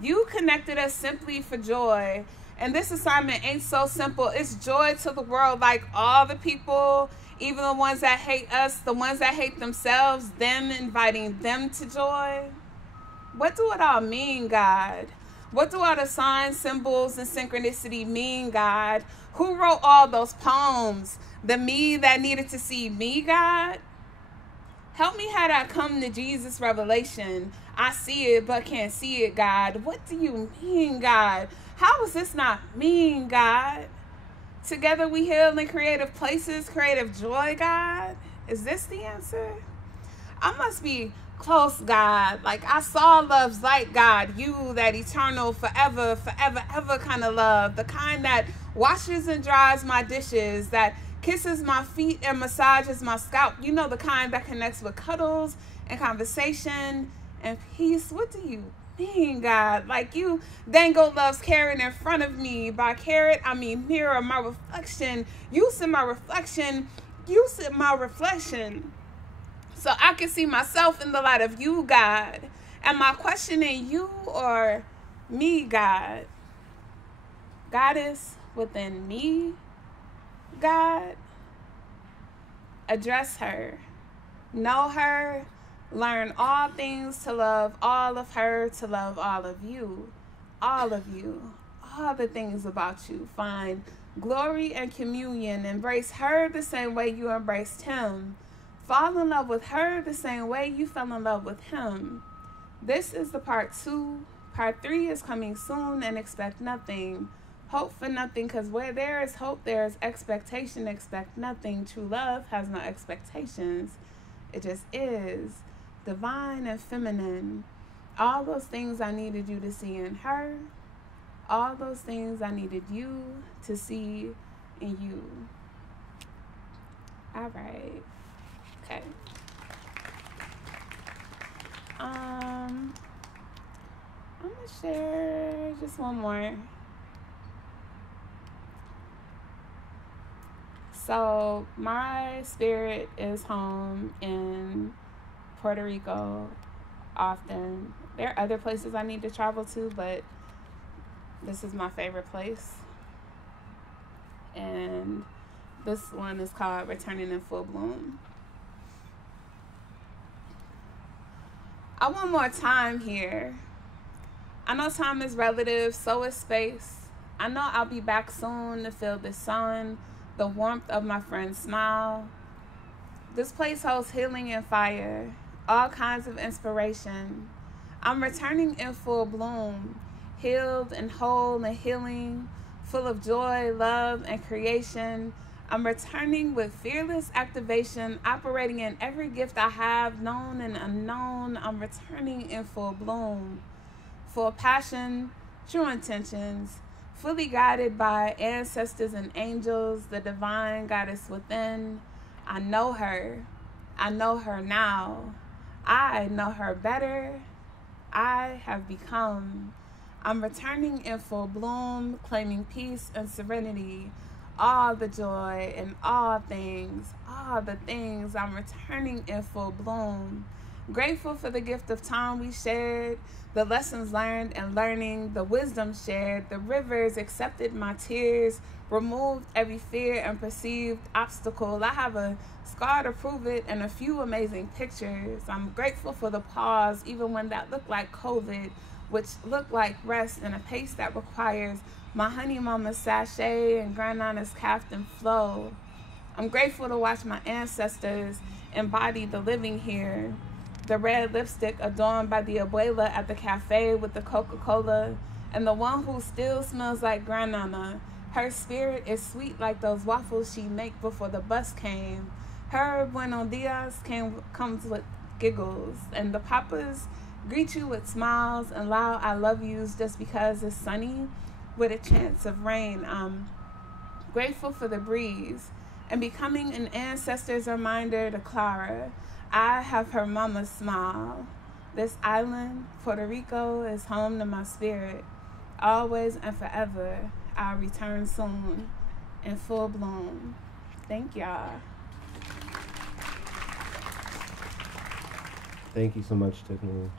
You connected us simply for joy, and this assignment ain't so simple. It's joy to the world, like all the people, even the ones that hate us, the ones that hate themselves, them inviting them to joy. What do it all mean, God? What do all the signs, symbols, and synchronicity mean, God? Who wrote all those poems? The me that needed to see me, God? Help me have that come to Jesus revelation. I see it, but can't see it, God. What do you mean, God? How is this not mean, God? Together we heal in creative places, creative joy, God. Is this the answer? I must be close, God. Like, I saw love's light, God. You, that eternal, forever, forever, ever kind of love. The kind that washes and dries my dishes, that kisses my feet and massages my scalp. You know, the kind that connects with cuddles and conversation and peace. What do you mean, God? Like, you dangle love's carrot in front of me. By carrot, I mean mirror, my reflection. You see my reflection. You see my reflection. So I can see myself in the light of you, God. Am I questioning you or me, God? God is within me, God. Address her. Know her. Learn all things to love all of her, to love all of you. All of you. All the things about you. Find glory and communion. Embrace her the same way you embraced him. Fall in love with her the same way you fell in love with him. This is the part 2. Part 3 is coming soon, and expect nothing. Hope for nothing, because where there is hope, there is expectation. Expect nothing. True love has no expectations. It just is. Divine and feminine. All those things I needed you to see in her. All those things I needed you to see in you. All right. Okay. I'm gonna share just one more. So my spirit is home in Puerto Rico often. There are other places I need to travel to, but this is my favorite place. And this one is called Returning in Full Bloom. I want more time here. I know time is relative, so is space. I know I'll be back soon to feel the sun, the warmth of my friend's smile. This place holds healing and fire, all kinds of inspiration. I'm returning in full bloom, healed and whole and healing, full of joy, love, and creation. I'm returning with fearless activation, operating in every gift I have, known and unknown. I'm returning in full bloom, full passion, true intentions, fully guided by ancestors and angels, the divine goddess within. I know her. I know her now. I know her better. I have become. I'm returning in full bloom, claiming peace and serenity, all the joy and all the things. I'm returning in full bloom. Grateful for the gift of time we shared, the lessons learned and learning, the wisdom shared, the rivers accepted my tears, removed every fear and perceived obstacle. I have a scar to prove it and a few amazing pictures. I'm grateful for the pause, even when that looked like COVID, which looked like rest and a pace that requires my honey mama's sachet and grandnana's Captain flow. I'm grateful to watch my ancestors embody the living here. The red lipstick adorned by the abuela at the cafe with the Coca-Cola, and the one who still smells like grandnana. Her spirit is sweet like those waffles she make before the bus came. Her buenos dias comes with giggles, and the papas greet you with smiles and loud I love yous just because it's sunny with a chance of rain. I'm grateful for the breeze and becoming an ancestor's reminder to Clara. I have her mama's smile. This island, Puerto Rico, is home to my spirit. Always and forever, I'll return soon in full bloom. Thank y'all. Thank you so much, Tiffany.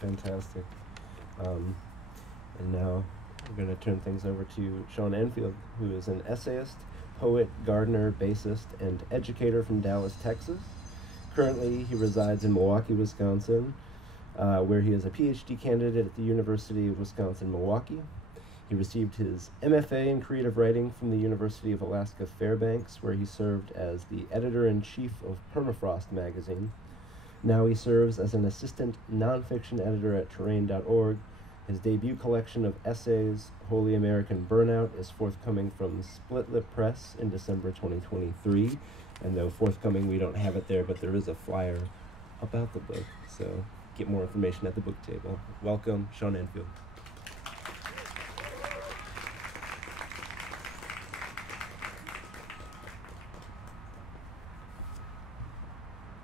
Fantastic. And now we're going to turn things over to Sean Enfield, who is an essayist, poet, gardener, bassist, and educator from Dallas, Texas. Currently, he resides in Milwaukee, Wisconsin, where he is a PhD candidate at the University of Wisconsin-Milwaukee. He received his MFA in creative writing from the University of Alaska Fairbanks, where he served as the editor-in-chief of Permafrost magazine. Now he serves as an assistant nonfiction editor at Terrain.org. His debut collection of essays, Holy American Burnout, is forthcoming from Split Lip Press in December 2023. And though forthcoming, we don't have it there, but there is a flyer about the book. So get more information at the book table. Welcome, Sean Enfield.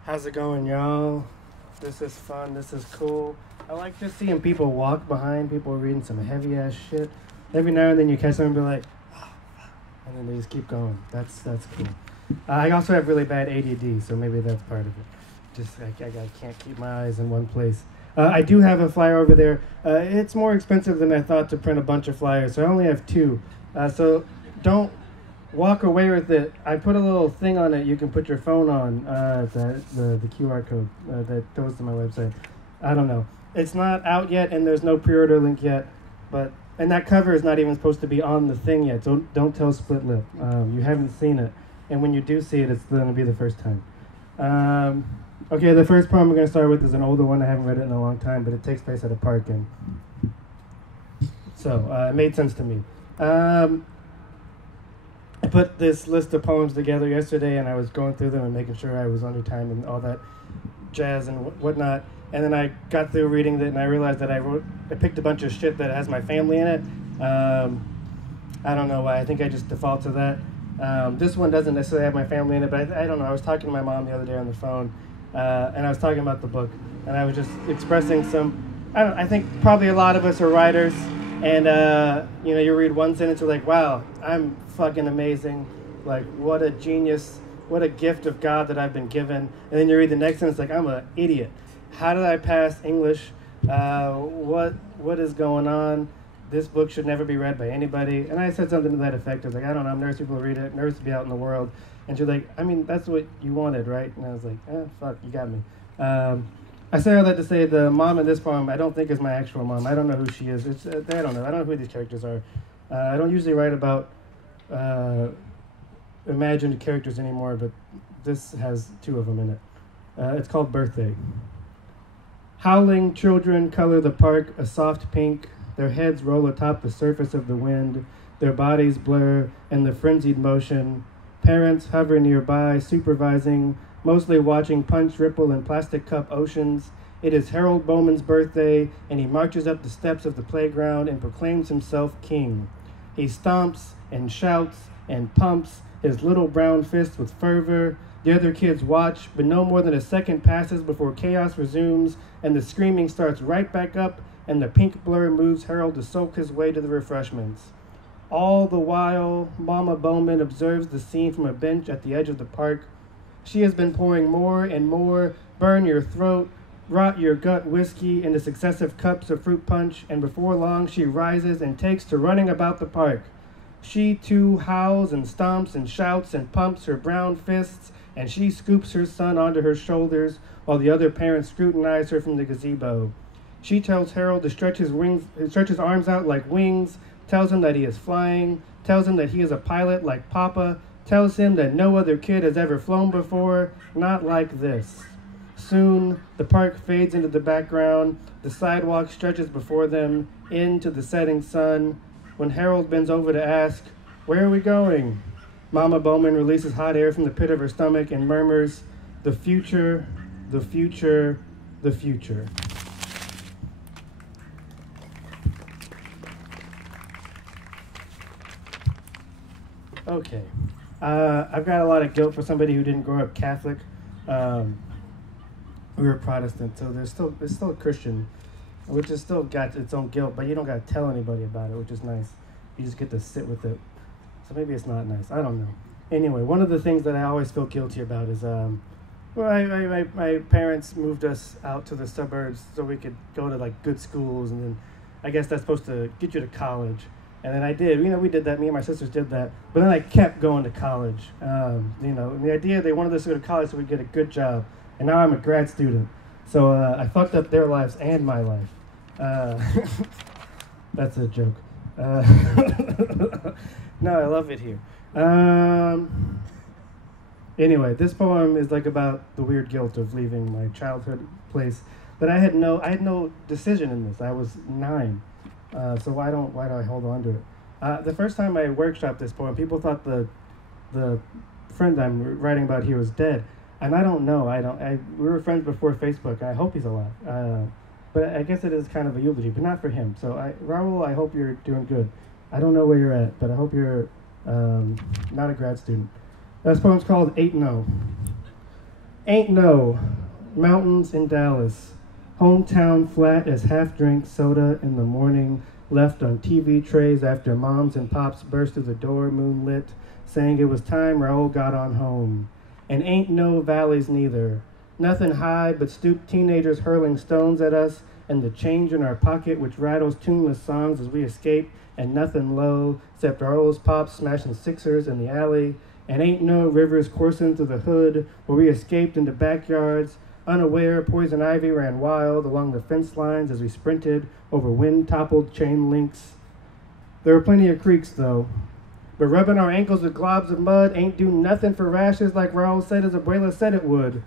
How's it going, y'all? This is fun. This is cool. I like just seeing people walk behind people reading some heavy-ass shit. Every now and then you catch them and be like, oh, fuck. And then they just keep going. That's cool. I also have really bad ADD, so maybe that's part of it. Just I can't keep my eyes in one place. I do have a flyer over there. It's more expensive than I thought to print a bunch of flyers, so I only have 2. So don't walk away with it. I put a little thing on it you can put your phone on, the QR code that goes to my website. I don't know. It's not out yet, and there's no pre-order link yet, and that cover is not even supposed to be on the thing yet, so don't tell Split Lip. You haven't seen it, and when you do see it, it's going to be the first time. Okay, the first poem we're going to start with is an older one. I haven't read it in a long time, but it takes place at a park, and so it made sense to me. I put this list of poems together yesterday, and I was going through them and making sure I was under time and all that jazz and whatnot. And then I got through reading it, and I realized that I picked a bunch of shit that has my family in it. I don't know why. I think I just default to that. This one doesn't necessarily have my family in it, but I don't know. I was talking to my mom the other day on the phone, and I was talking about the book, and I was just expressing I think probably a lot of us are writers, and you read one sentence, you're like, wow, I'm fucking amazing. Like, what a genius, what a gift of God that I've been given. And then you read the next sentence, like, I'm an idiot. How did I pass English? What is going on? This book should never be read by anybody. And I said something to that effect. I was like, I don't know, I'm nervous people read it, nervous to be out in the world. And she's like, I mean, that's what you wanted, right? And I was like, fuck, you got me. I say all that to say the mom in this poem, I don't think is my actual mom. I don't know who she is. I don't know. I don't know who these characters are. I don't usually write about imagined characters anymore, but this has 2 of them in it. It's called Birthday. Howling children color the park a soft pink. Their heads roll atop the surface of the wind. Their bodies blur in the frenzied motion. Parents hover nearby, supervising, mostly watching punch ripple in plastic cup oceans. It is Harold Bowman's birthday, and he marches up the steps of the playground and proclaims himself king. He stomps and shouts and pumps his little brown fist with fervor. The other kids watch, but no more than a second passes before chaos resumes, and the screaming starts right back up, and the pink blur moves Harold to soak his way to the refreshments. All the while, Mama Bowman observes the scene from a bench at the edge of the park. She has been pouring more and more burn your throat, rot your gut whiskey into successive cups of fruit punch, and before long she rises and takes to running about the park. She too howls and stomps and shouts and pumps her brown fists, and she scoops her son onto her shoulders while the other parents scrutinize her from the gazebo. She tells Harold to stretch his arms out like wings, tells him that he is flying, tells him that he is a pilot like Papa, tells him that no other kid has ever flown before, not like this. Soon, the park fades into the background, the sidewalk stretches before them, into the setting sun. When Harold bends over to ask, "Where are we going?" Mama Bowman releases hot air from the pit of her stomach and murmurs, "The future, the future, the future." Okay. I've got a lot of guilt for somebody who didn't grow up Catholic. We were Protestant, so it's still a Christian, which has still got its own guilt, but you don't got to tell anybody about it, which is nice. You just get to sit with it. So maybe it's not nice. I don't know. Anyway, one of the things that I always feel guilty about is, my parents moved us out to the suburbs so we could go to like good schools, and then I guess that's supposed to get you to college. And then I did, we did that, me and my sisters did that, but then I kept going to college. And the idea, they wanted us to go to college so we'd get a good job, and now I'm a grad student. So I fucked up their lives and my life. That's a joke. No, I love it here. Anyway, this poem is like about the weird guilt of leaving my childhood place. But I had no decision in this. I was 9. So why do I hold on to it? The first time I workshopped this poem, people thought the friend I'm writing about here was dead. And I don't know. We were friends before Facebook. I hope he's alive. But I guess it is kind of a eulogy, but not for him. So, Raul, I hope you're doing good. I don't know where you're at, but I hope you're not a grad student. This poem's called Ain't No. Ain't no mountains in Dallas. Hometown flat as half-drink soda in the morning, left on TV trays after moms and pops burst through the door, moonlit, saying it was time Raul got on home. And ain't no valleys neither. Nothing high but stooped teenagers hurling stones at us, and the change in our pocket which rattles tuneless songs as we escape, and nothing low, except Raul's pops smashing sixers in the alley, and ain't no rivers coursing through the hood where we escaped into backyards. Unaware, poison ivy ran wild along the fence lines as we sprinted over wind-toppled chain links. There were plenty of creeks, though, but rubbing our ankles with globs of mud ain't do nothing for rashes like Raul said his abuela said it would.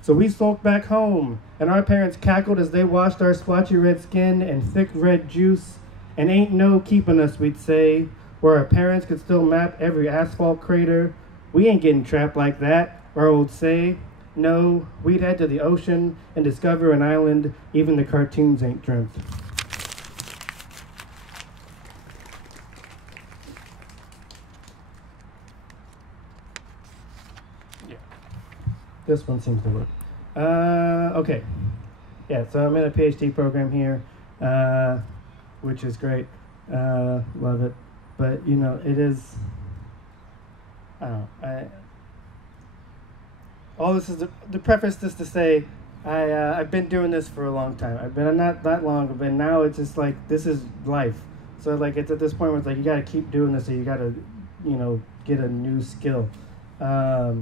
So we sulked back home, and our parents cackled as they washed our splotchy red skin and thick red juice, and ain't no keeping us, we'd say, where our parents could still map every asphalt crater. We ain't getting trapped like that, Raul would say. No, we'd head to the ocean and discover an island even the cartoons ain't dreamt. Yeah. This one seems to work. Okay. Yeah, so I'm in a PhD program here, which is great. Love it. But, you know, it is... I don't know. All this is the preface just to say I've been doing this for a long time. I've been not that long, but now it's just like this is life. So like it's at this point where it's like you got to keep doing this, or you got to, you know, get a new skill. I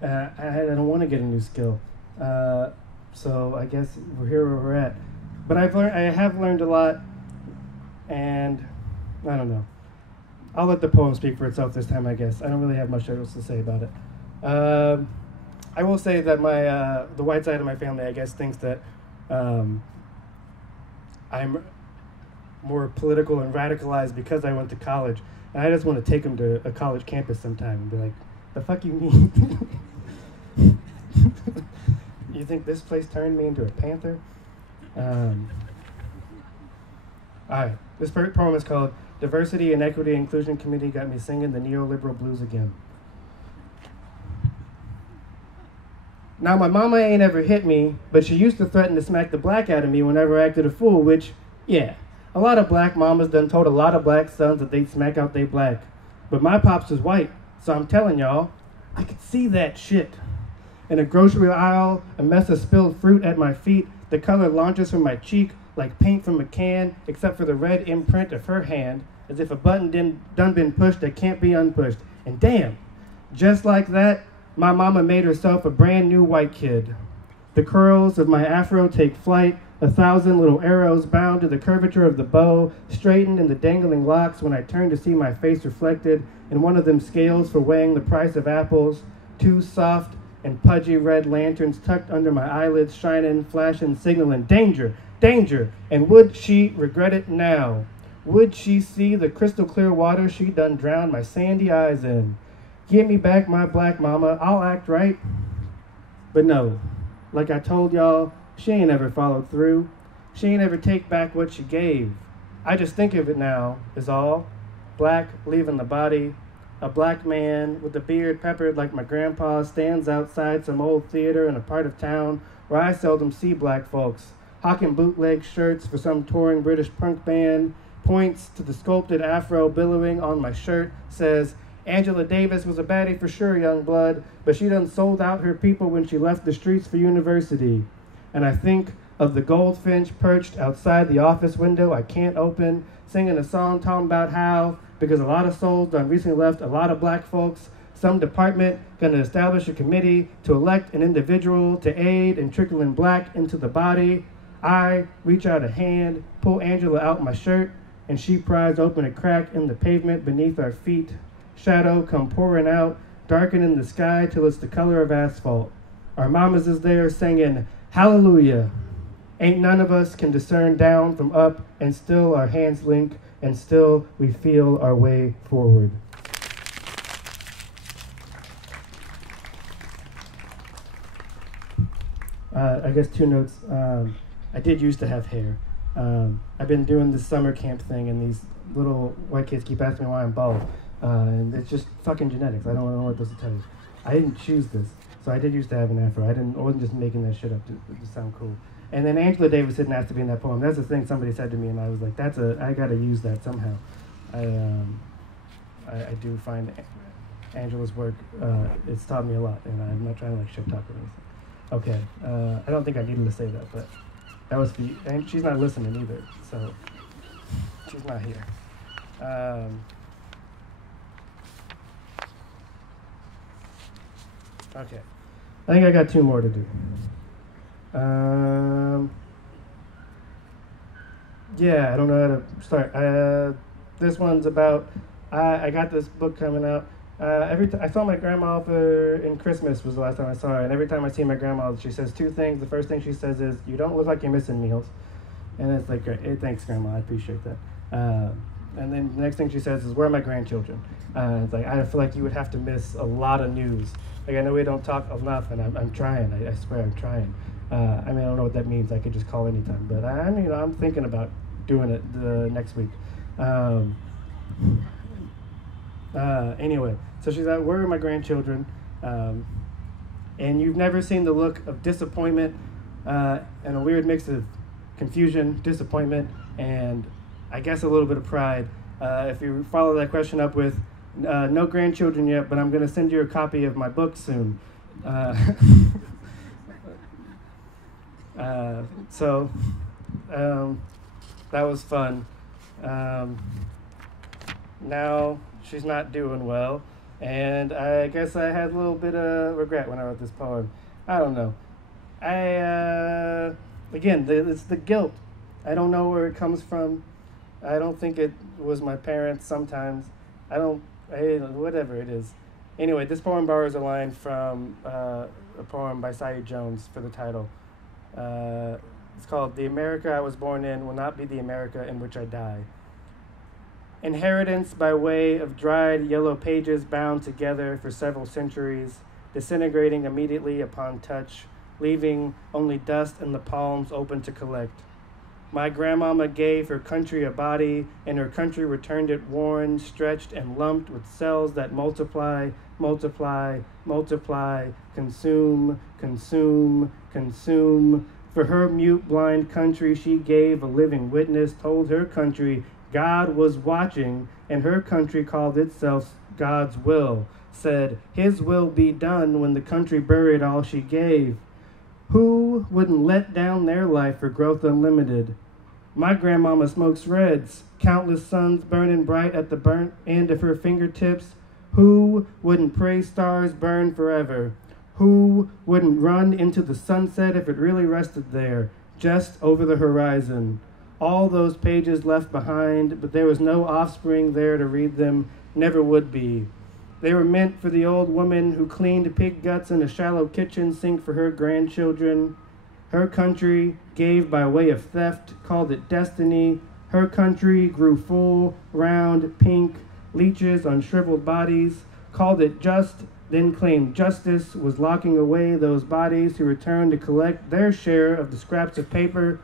don't want to get a new skill, so I guess we're here where we're at. But I have learned a lot, and I don't know. I'll let the poem speak for itself this time, I guess. I don't really have much else to say about it. I will say that the white side of my family, I guess, thinks that I'm more political and radicalized because I went to college. And I just want to take them to a college campus sometime and be like, the fuck you mean? You think this place turned me into a panther? All right, this poem is called Diversity and Equity Inclusion Committee Got Me Singing the Neoliberal Blues Again. Now, my mama ain't ever hit me, but she used to threaten to smack the black out of me whenever I acted a fool, which, yeah, a lot of black mamas done told a lot of black sons that they'd smack out they black. But my pops was white, so I'm telling y'all, I could see that shit. In a grocery aisle, a mess of spilled fruit at my feet, the color launches from my cheek like paint from a can, except for the red imprint of her hand, as if a button done been pushed that can't be unpushed. And damn, just like that, my mama made herself a brand new white kid. The curls of my afro take flight, 1,000 little arrows bound to the curvature of the bow, straightened in the dangling locks when I turn to see my face reflected in one of them scales for weighing the price of apples, 2 soft and pudgy red lanterns tucked under my eyelids, shining, flashing, signaling, danger, danger, and would she regret it now? Would she see the crystal clear water she done drowned my sandy eyes in? Give me back my black mama, I'll act right. But no, like I told y'all, she ain't ever followed through. She ain't ever take back what she gave. I just think of it now, is all. Black leaving the body. A black man with a beard peppered like my grandpa stands outside some old theater in a part of town where I seldom see black folks, hawking bootleg shirts for some touring British punk band, points to the sculpted afro billowing on my shirt, says, Angela Davis was a baddie for sure, young blood, but she done sold out her people when she left the streets for university. And I think of the goldfinch perched outside the office window I can't open, singing a song talking about how, because a lot of souls done recently left a lot of black folks, some department gonna establish a committee to elect an individual to aid in trickling black into the body. I reach out a hand, pull Angela out my shirt, and she pries open a crack in the pavement beneath our feet. Shadow come pouring out, darkening the sky till it's the color of asphalt. Our mamas is there singing, Hallelujah. Ain't none of us can discern down from up, and still our hands link, and still we feel our way forward. I guess 2 notes. I did used to have hair. I've been doing this summer camp thing, and these little white kids keep asking me why I'm bald. And it's just fucking genetics. I don't know what this to tell you. I didn't choose this. So I did used to have an afro. I wasn't just making that shit up to sound cool. And then Angela Davis didn't ask to be in that poem. That's the thing somebody said to me, and I was like, I gotta use that somehow. I do find Angela's work, it's taught me a lot, and I'm not trying to shit talk or anything. Okay, I don't think I needed to say that, but that was for you. And she's not listening either, so she's not here. Okay, I think I got 2 more to do. Yeah, I don't know how to start. This one's about, I got this book coming out. I saw my grandma in Christmas was the last time I saw her, and every time I see my grandma, she says 2 things. The first thing she says is, "You don't look like you're missing meals," and it's like, great. Hey, thanks, Grandma, I appreciate that. And then the next thing she says is, "Where are my grandchildren?" It's like, I feel like you would have to miss a lot of news. Like, I know we don't talk enough, and I'm trying. I swear I'm trying. I mean, I don't know what that means. I could just call anytime, but I'm thinking about doing it the next week. Anyway, so she's like, "Where are my grandchildren?" And you've never seen the look of disappointment and a weird mix of confusion, disappointment, and I guess a little bit of pride. If you follow that question up with, "No grandchildren yet, but I'm going to send you a copy of my book soon." So that was fun. Now she's not doing well, and I guess I had a little bit of regret when I wrote this poem. I don't know. It's the guilt. I don't know where it comes from. I don't think it was my parents sometimes. Whatever it is. Anyway, this poem borrows a line from a poem by Saeed Jones for the title. It's called, "The America I was born in will not be the America in which I die. Inheritance by way of dried yellow pages bound together for several centuries, disintegrating immediately upon touch, leaving only dust in the palms open to collect. My grandmama gave her country a body, and her country returned it worn, stretched, and lumped with cells that multiply, multiply, multiply, consume, consume, consume. For her mute, blind country, she gave a living witness, told her country God was watching, and her country called itself God's will, said His will be done when the country buried all she gave. Who wouldn't let down their life for growth unlimited? My grandmama smokes reds, countless suns burning bright at the burnt end of her fingertips. Who wouldn't pray stars burn forever? Who wouldn't run into the sunset if it really rested there, just over the horizon? All those pages left behind, but there was no offspring there to read them, never would be. They were meant for the old woman who cleaned pig guts in a shallow kitchen sink for her grandchildren. Her country gave by way of theft, called it destiny. Her country grew full, round, pink, leeches on shriveled bodies, called it just, then claimed justice was locking away those bodies who returned to collect their share of the scraps of paper.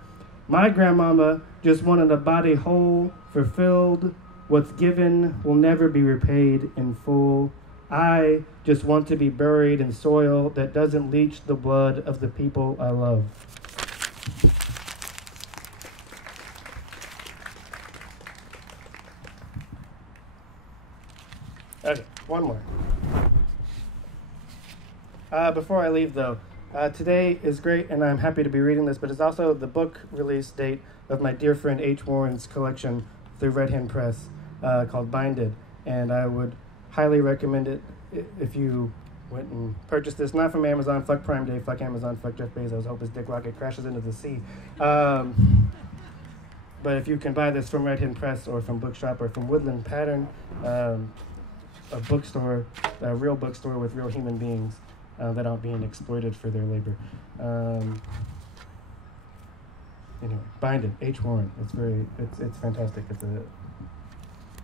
My grandmama just wanted a body whole, fulfilled. What's given will never be repaid in full. I just want to be buried in soil that doesn't leach the blood of the people I love. Okay, one more. Before I leave, though, today is great, and I'm happy to be reading this, but it's also the book release date of my dear friend H. Warren's collection through Red Hen Press called Binded, and I would highly recommend it if you went and purchased this, not from Amazon, fuck Prime Day, fuck Amazon, fuck Jeff Bezos, hope his dick rocket crashes into the sea. But if you can buy this from Red Hen Press or from Bookshop or from Woodland Pattern, a bookstore, a real bookstore with real human beings that aren't being exploited for their labor. Anyway, Binded, H. Warren. It's fantastic. It's a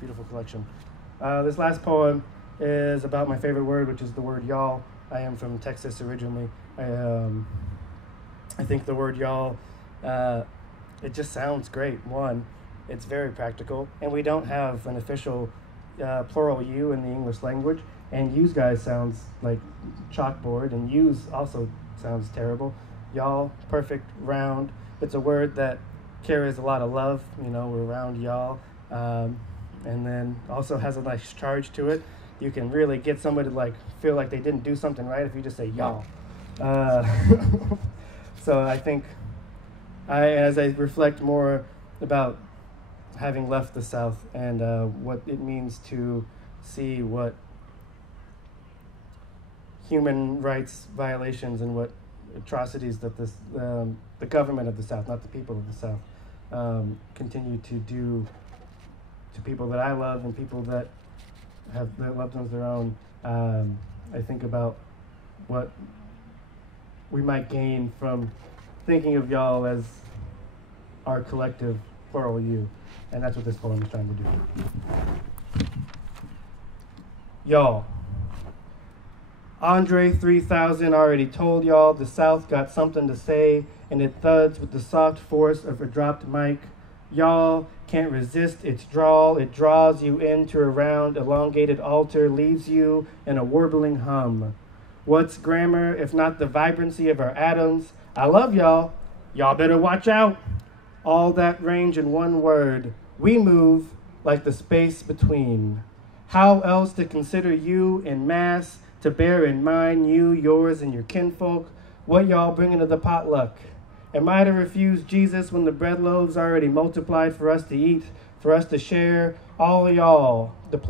beautiful collection. This last poem is about my favorite word, which is the word y'all. I am from Texas originally. I think the word y'all, it just sounds great. One, it's very practical, and we don't have an official plural you in the English language, and yous guys sounds like chalkboard, and yous also sounds terrible. Y'all, perfect, round. It's a word that carries a lot of love, you know, we're around y'all, and then also has a nice charge to it. You can really get somebody to like feel like they didn't do something right if you just say y'all. So I think as I reflect more about having left the South and what it means to see what human rights violations and what atrocities that the government of the South, not the people of the South, continue to do to people that I love and people that have their loved ones of their own. I think about what we might gain from thinking of y'all as our collective plural you. And that's what this poem is trying to do. Y'all. Andre 3000 already told y'all the South got something to say, and it thuds with the soft force of a dropped mic. Y'all can't resist its drawl. It draws you into a round, elongated altar, leaves you in a warbling hum. What's grammar if not the vibrancy of our atoms? I love y'all. Y'all better watch out. All that range in one word. We move like the space between. How else to consider you in mass, to bear in mind you, yours, and your kinfolk? What y'all bringing to the potluck? Am I to refuse Jesus when the bread loaves already multiplied for us to eat, for us to share? All y'all, the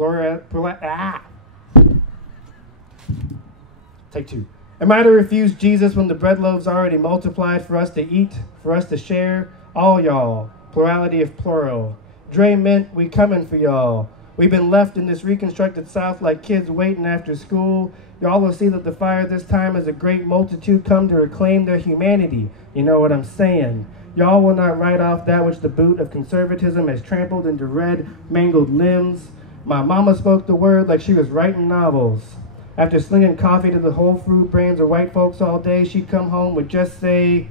Take two. Am I to refuse Jesus when the bread loaves already multiplied for us to eat, for us to share? All y'all, plurality of plural. Dre Mint, we coming for y'all. We've been left in this reconstructed South like kids waiting after school. Y'all will see that the fire this time is a great multitude come to reclaim their humanity. You know what I'm saying? Y'all will not write off that which the boot of conservatism has trampled into red, mangled limbs. My mama spoke the word like she was writing novels. After slinging coffee to the whole fruit brains of white folks all day, she'd come home with just say,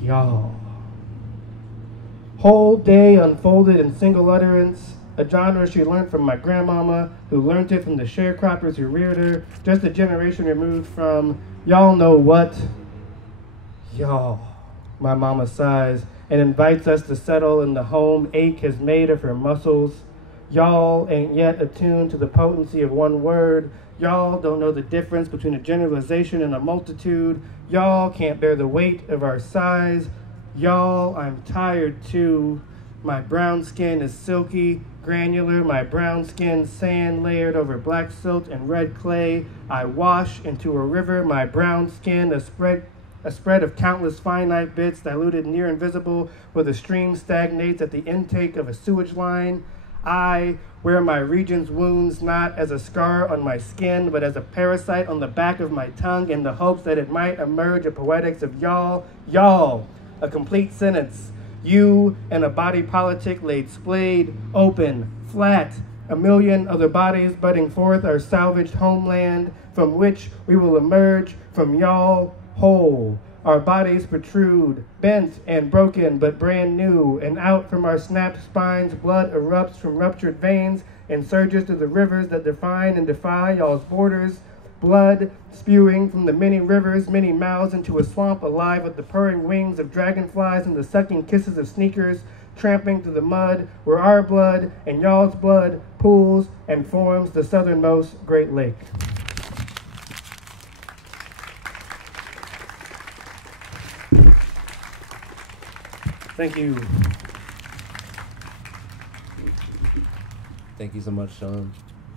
y'all. Whole day unfolded in single utterance, a genre she learned from my grandmama, who learned it from the sharecroppers who reared her, just a generation removed from, y'all know what? Y'all. My mama sighs and invites us to settle in the home ache has made of her muscles. Y'all ain't yet attuned to the potency of one word. Y'all don't know the difference between a generalization and a multitude. Y'all can't bear the weight of our size. Y'all, I'm tired too. My brown skin is silky, granular. My brown skin sand layered over black silt and red clay. I wash into a river. My brown skin a spread of countless finite bits diluted near invisible where the stream stagnates at the intake of a sewage line. I wear my region's wounds not as a scar on my skin, but as a parasite on the back of my tongue in the hopes that it might emerge a poetics of y'all, a complete sentence. You and a body politic laid splayed, open, flat, a million other bodies budding forth our salvaged homeland from which we will emerge from y'all whole. Our bodies protrude, bent and broken, but brand new, and out from our snapped spines, blood erupts from ruptured veins and surges through the rivers that define and defy y'all's borders. Blood spewing from the many rivers, many mouths into a swamp alive with the purring wings of dragonflies and the sucking kisses of sneakers, tramping through the mud where our blood and y'all's blood pools and forms the southernmost Great Lake. Thank you. Thank you so much, Sean.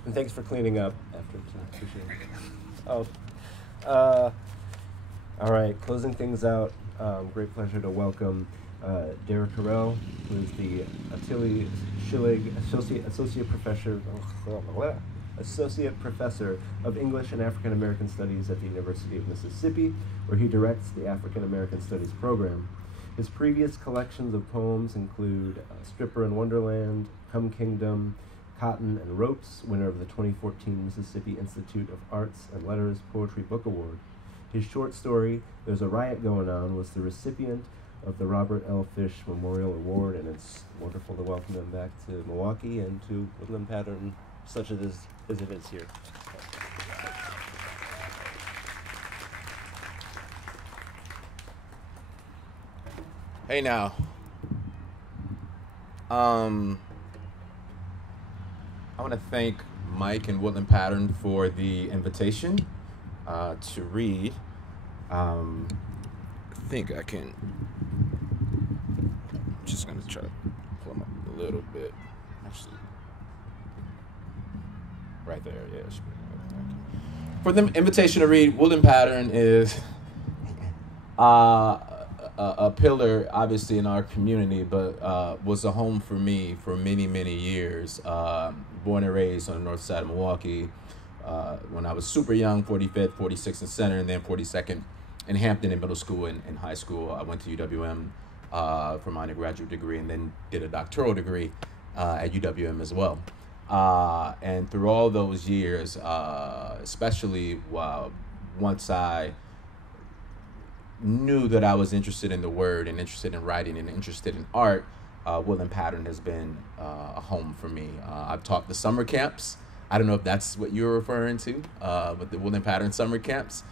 And thanks for cleaning up after tonight. Appreciate it. All right, closing things out. Great pleasure to welcome Derrick Harriell, who is the Ottilie Schillig Associate Professor of English and African American Studies at the University of Mississippi, where he directs the African American Studies program. His previous collections of poems include Stripper in Wonderland, Come Kingdom, Cotton and Ropes, winner of the 2014 Mississippi Institute of Arts and Letters Poetry Book Award. His short story, There's a Riot Going On, was the recipient of the Robert L. Fish Memorial Award, and it's wonderful to welcome him back to Milwaukee and to Woodland Pattern, such as it is here. Hey now. I want to thank Mike and Woodland Pattern for the invitation to read. I think I can. I'm just gonna try to pull them up a little bit. Actually, right there. Yeah. For the invitation to read, Woodland Pattern is a pillar, obviously, in our community, but was a home for me for many, many years. Born and raised on the north side of Milwaukee. When I was super young, 45th, 46th in Center, and then 42nd in Hampton in middle school and high school. I went to UWM for my undergraduate degree and then did a doctoral degree at UWM as well. And through all those years, especially once I knew that I was interested in the word and interested in writing and interested in art, Woodland Pattern has been a home for me. I've taught the summer camps. I don't know if that's what you're referring to, but the Woodland Pattern summer camps.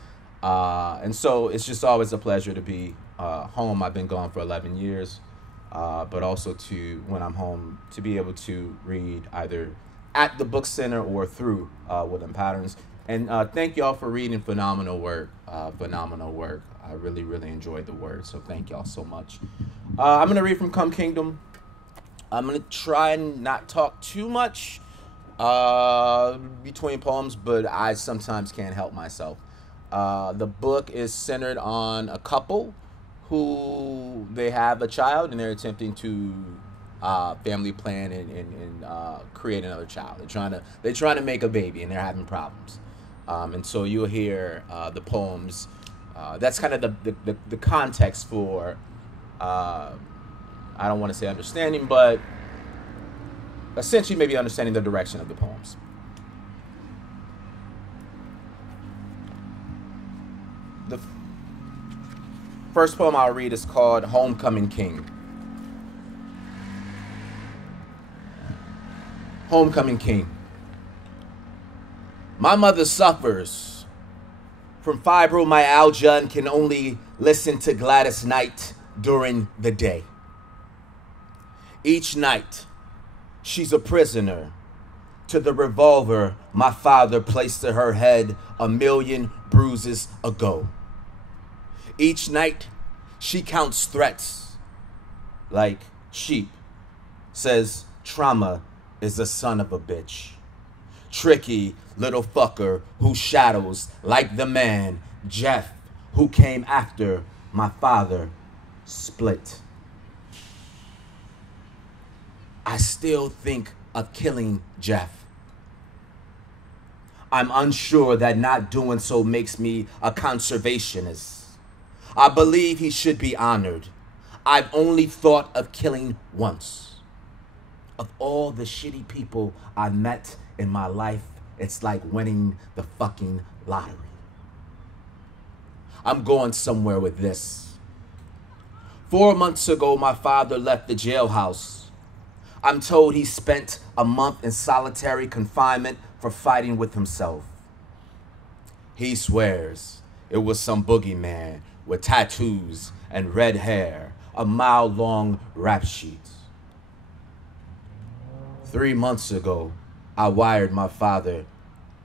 And so it's just always a pleasure to be home. I've been gone for 11 years, but also to, when I'm home, to be able to read either at the book center or through Woodland Patterns. And thank y'all for reading phenomenal work. I really, really enjoyed the word, so thank y'all so much. I'm going to read from Come Kingdom. I'm going to try and not talk too much between poems, but I sometimes can't help myself. The book is centered on a couple who they have a child and they're attempting to family plan and create another child. They're trying to make a baby and they're having problems. And so you'll hear the poems. That's kind of the context for, I don't want to say understanding, but essentially maybe understanding the direction of the poems. The first poem I'll read is called Homecoming King. Homecoming King. My mother suffers from fibromyalgia and can only listen to Gladys Knight during the day. Each night, she's a prisoner to the revolver my father placed to her head 1,000,000 bruises ago. Each night, she counts threats like sheep, says trauma is a son of a bitch. Tricky little fucker who shadows like the man, Jeff, who came after my father split. I still think of killing Jeff. I'm unsure that not doing so makes me a conservationist. I believe he should be honored. I've only thought of killing once. Of all the shitty people I met in my life, it's like winning the fucking lottery. I'm going somewhere with this. 4 months ago, my father left the jailhouse. I'm told he spent a month in solitary confinement for fighting with himself. He swears it was some boogeyman with tattoos and red hair, a mile-long rap sheet. 3 months ago, I wired my father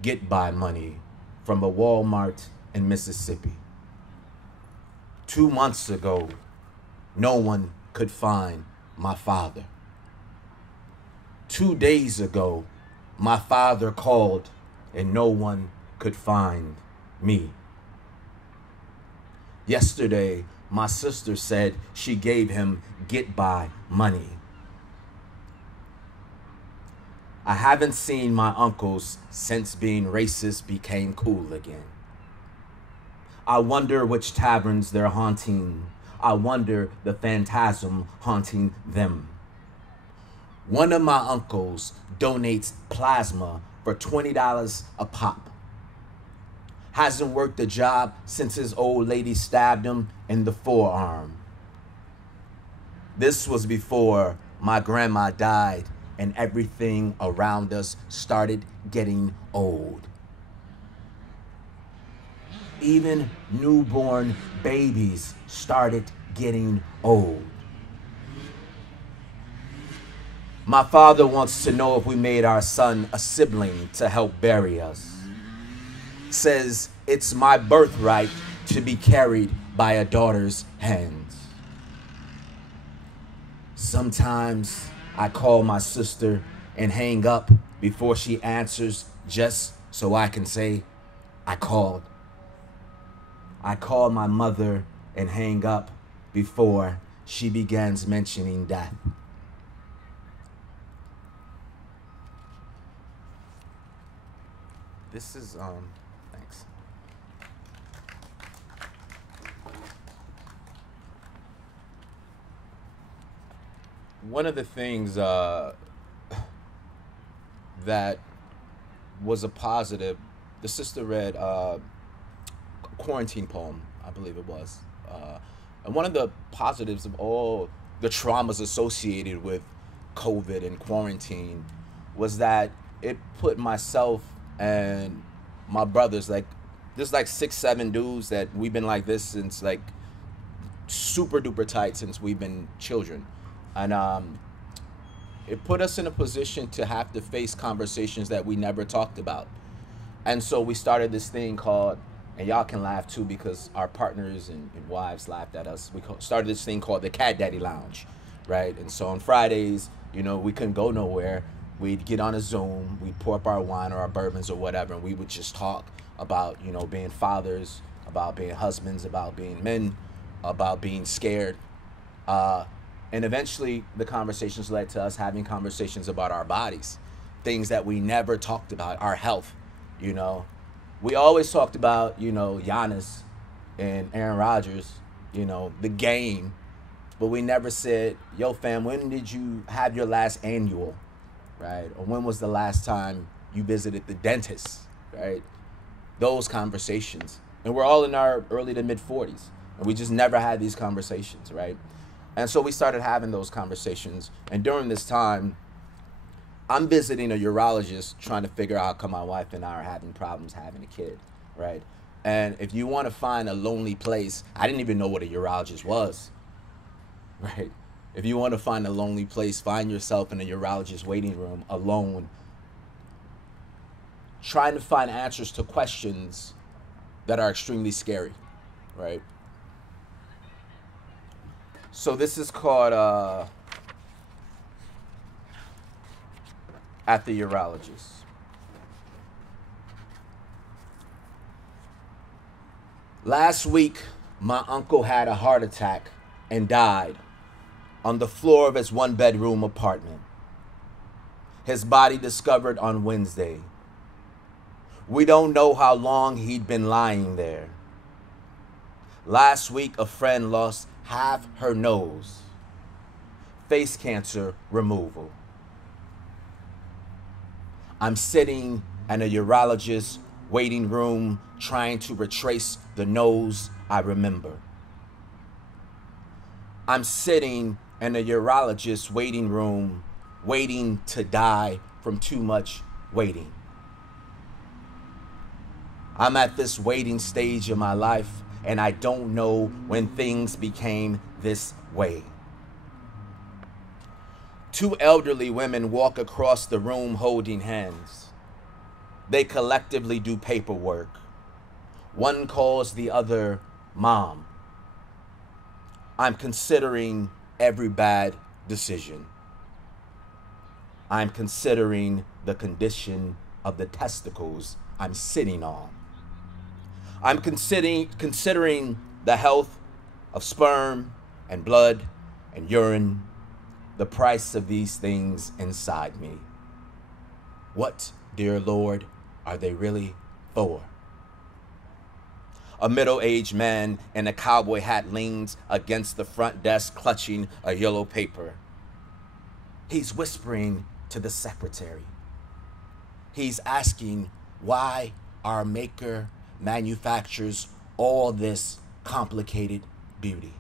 get-by money from a Walmart in Mississippi. 2 months ago, no one could find my father. 2 days ago, my father called and no one could find me. Yesterday, my sister said she gave him get-by money. I haven't seen my uncles since being racist became cool again. I wonder which taverns they're haunting. I wonder the phantasm haunting them. One of my uncles donates plasma for $20 a pop. Hasn't worked a job since his old lady stabbed him in the forearm. This was before my grandma died and everything around us started getting old. Even newborn babies started getting old. My father wants to know if we made our son a sibling to help bury us. Says it's my birthright to be carried by a daughter's hands. Sometimes I call my sister and hang up before she answers just so I can say, I called. I call my mother and hang up before she begins mentioning death. This is, thanks. One of the things that was a positive, the sister read a quarantine poem, I believe it was. And one of the positives of all the traumas associated with COVID and quarantine was that it put myself and my brothers, like, there's like 6, 7 dudes that we've been like this since, like, super duper tight since we've been children. And it put us in a position to have to face conversations that we never talked about. And so we started this thing called, and y'all can laugh too because our partners and wives laughed at us. We started this thing called the Cat Daddy Lounge, right? And so on Fridays, you know, we couldn't go nowhere. We'd get on a Zoom, we'd pour up our wine or our bourbons or whatever, and we would just talk about, you know, being fathers, about being husbands, about being men, about being scared. And eventually the conversations led to us having conversations about our bodies, things that we never talked about, our health, you know. We always talked about, you know, Giannis and Aaron Rodgers, you know, the game, but we never said, yo fam, when did you have your last annual, right? Or when was the last time you visited the dentist, right? Those conversations. And we're all in our early to mid 40s, and we just never had these conversations, right? And so we started having those conversations. And during this time, I'm visiting a urologist trying to figure out how come my wife and I are having problems having a kid, right? And if you want to find a lonely place, I didn't even know what a urologist was, right? If you want to find a lonely place, find yourself in a urologist waiting room alone, trying to find answers to questions that are extremely scary, right? So this is called At the Urologist. Last week, my uncle had a heart attack and died on the floor of his 1-bedroom apartment. His body discovered on Wednesday. We don't know how long he'd been lying there. Last week, a friend lost half her nose. Face cancer removal. I'm sitting in a urologist's waiting room trying to retrace the nose I remember. I'm sitting in a urologist's waiting room waiting to die from too much waiting. I'm at this waiting stage of my life, and I don't know when things became this way. 2 elderly women walk across the room holding hands. They collectively do paperwork. One calls the other mom. I'm considering every bad decision. I'm considering the condition of the testicles I'm sitting on. I'm considering the health of sperm and blood and urine, the price of these things inside me. What, dear Lord, are they really for? A middle-aged man in a cowboy hat leans against the front desk clutching a yellow paper. He's whispering to the secretary. He's asking why our maker manufactures all this complicated beauty?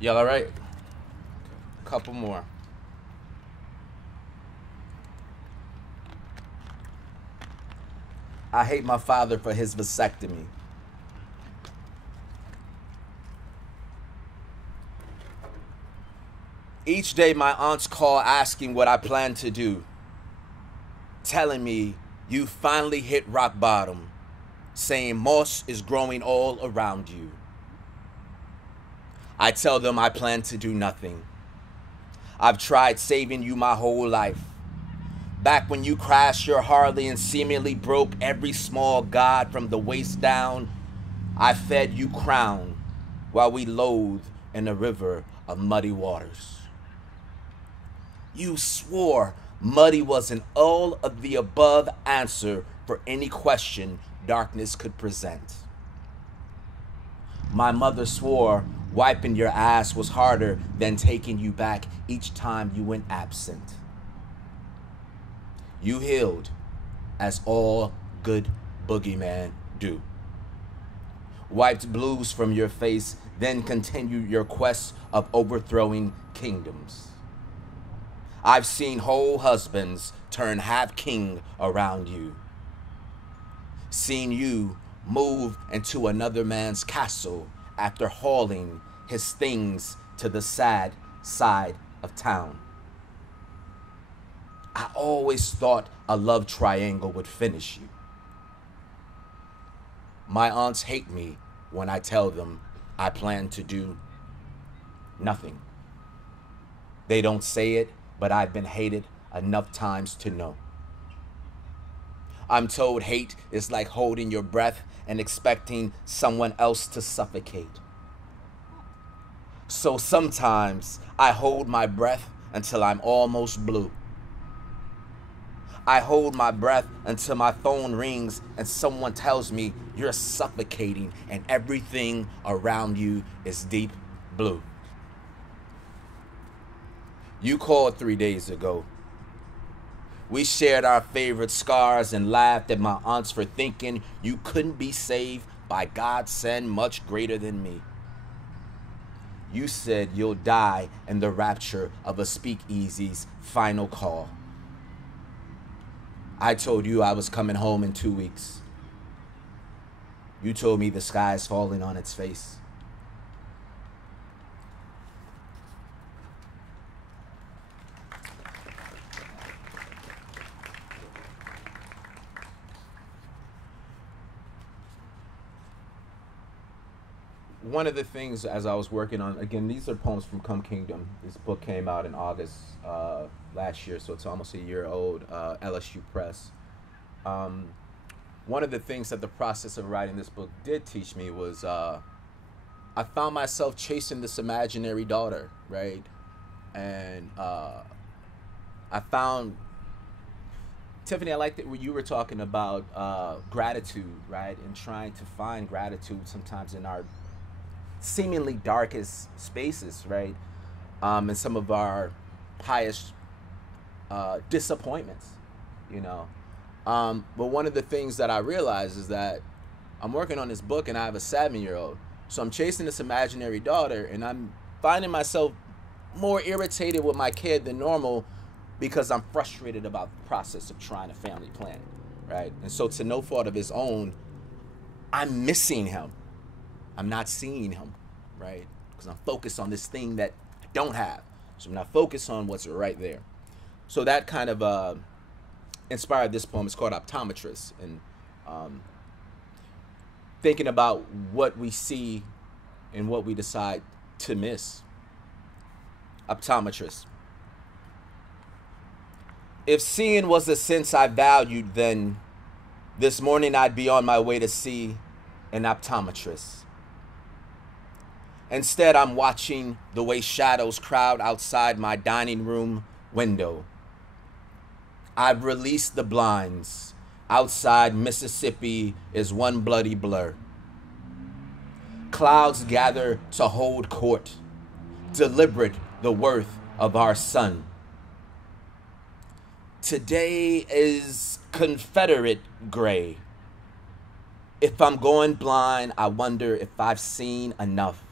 Y'all all right? Couple more. I hate my father for his vasectomy. Each day my aunts call asking what I plan to do, telling me you finally hit rock bottom, saying moss is growing all around you. I tell them I plan to do nothing. I've tried saving you my whole life. Back when you crashed your Harley and seemingly broke every small god from the waist down, I fed you crown while we loathed in a river of muddy waters. You swore muddy was an all of the above answer for any question darkness could present. My mother swore wiping your ass was harder than taking you back each time you went absent. You healed, as all good boogeymen do. Wiped blues from your face, then continued your quest of overthrowing kingdoms. I've seen whole husbands turn half king around you. Seen you move into another man's castle after hauling his things to the sad side of town. I always thought a love triangle would finish you. My aunts hate me when I tell them I plan to do nothing. They don't say it, but I've been hated enough times to know. I'm told hate is like holding your breath and expecting someone else to suffocate. So sometimes I hold my breath until I'm almost blue. I hold my breath until my phone rings and someone tells me you're suffocating and everything around you is deep blue. You called 3 days ago. We shared our favorite scars and laughed at my aunts for thinking you couldn't be saved by God's send much greater than me. You said you'll die in the rapture of a speakeasy's final call. I told you I was coming home in 2 weeks. You told me the sky is falling on its face. One of the things as I was working on, again, these are poems from Come Kingdom. This book came out in August last year, so it's almost a year old, LSU Press. One of the things that the process of writing this book did teach me was I found myself chasing this imaginary daughter, right? And I found, Tiffany, I like that you were talking about gratitude, right? And trying to find gratitude sometimes in our seemingly darkest spaces, right? And some of our highest disappointments, you know. But one of the things that I realized is that I'm working on this book and I have a 7-year-old. So I'm chasing this imaginary daughter and I'm finding myself more irritated with my kid than normal because I'm frustrated about the process of trying to family plan, right? And so to no fault of his own, I'm missing him. I'm not seeing him, right? Because I'm focused on this thing that I don't have. So I'm not focused on what's right there. So that kind of inspired this poem. It's called Optometrist. And thinking about what we see and what we decide to miss. Optometrist. If seeing was a sense I valued, then this morning I'd be on my way to see an optometrist. Instead, I'm watching the way shadows crowd outside my dining room window. I've released the blinds. Outside Mississippi is one bloody blur. Clouds gather to hold court, deliberate the worth of our sun. Today is Confederate gray. If I'm going blind, I wonder if I've seen enough.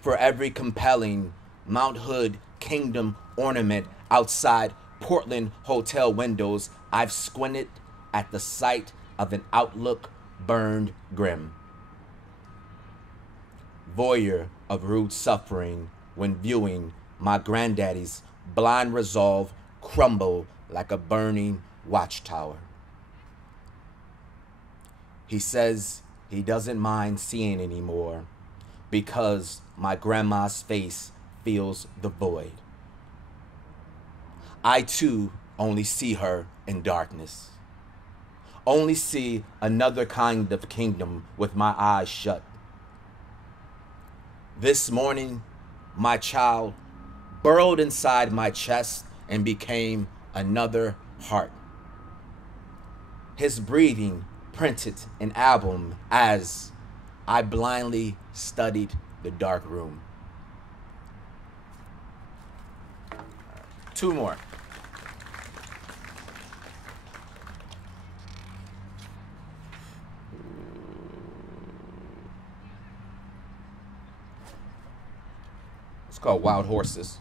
For every compelling Mount Hood Kingdom ornament outside Portland hotel windows, I've squinted at the sight of an outlook burned grim. Voyeur of rude suffering when viewing my granddaddy's blind resolve crumble like a burning watchtower. He says he doesn't mind seeing anymore because my grandma's face fills the void. I too only see her in darkness. Only see another kind of kingdom with my eyes shut. This morning, my child burrowed inside my chest and became another heart. His breathing printed an album as I blindly studied the dark room. Two more. It's called Wild Horses.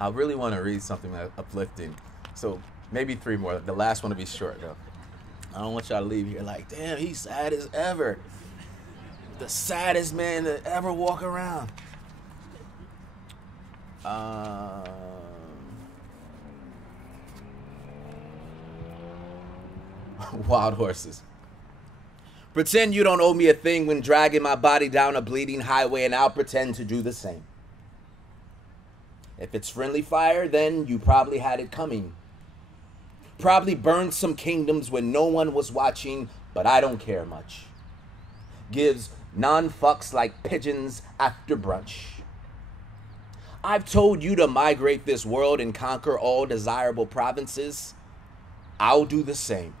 I really want to read something uplifting. So maybe three more. The last one will be short, though. I don't want y'all to leave here like, damn, he's sad as ever. The saddest man to ever walk around. Wild Horses. Pretend you don't owe me a thing when dragging my body down a bleeding highway, and I'll pretend to do the same. If it's friendly fire, then you probably had it coming. Probably burned some kingdoms when no one was watching, but I don't care much. Gives non-fucks like pigeons after brunch. I've told you to migrate this world and conquer all desirable provinces. I'll do the same.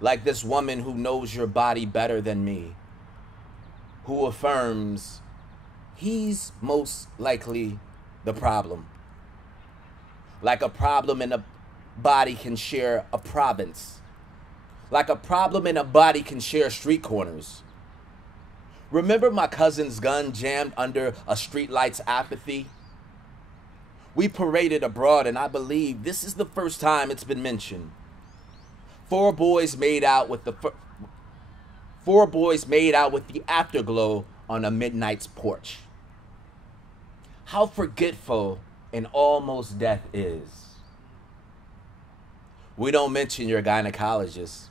Like this woman who knows your body better than me, who affirms he's most likely the problem. Like a problem in a body can share a province. Like a problem in a body can share street corners. Remember my cousin's gun jammed under a streetlight's apathy? We paraded abroad, and I believe this is the first time it's been mentioned. Four boys made out with the afterglow on a midnight's porch. How forgetful an almost death is. We don't mention your gynecologist,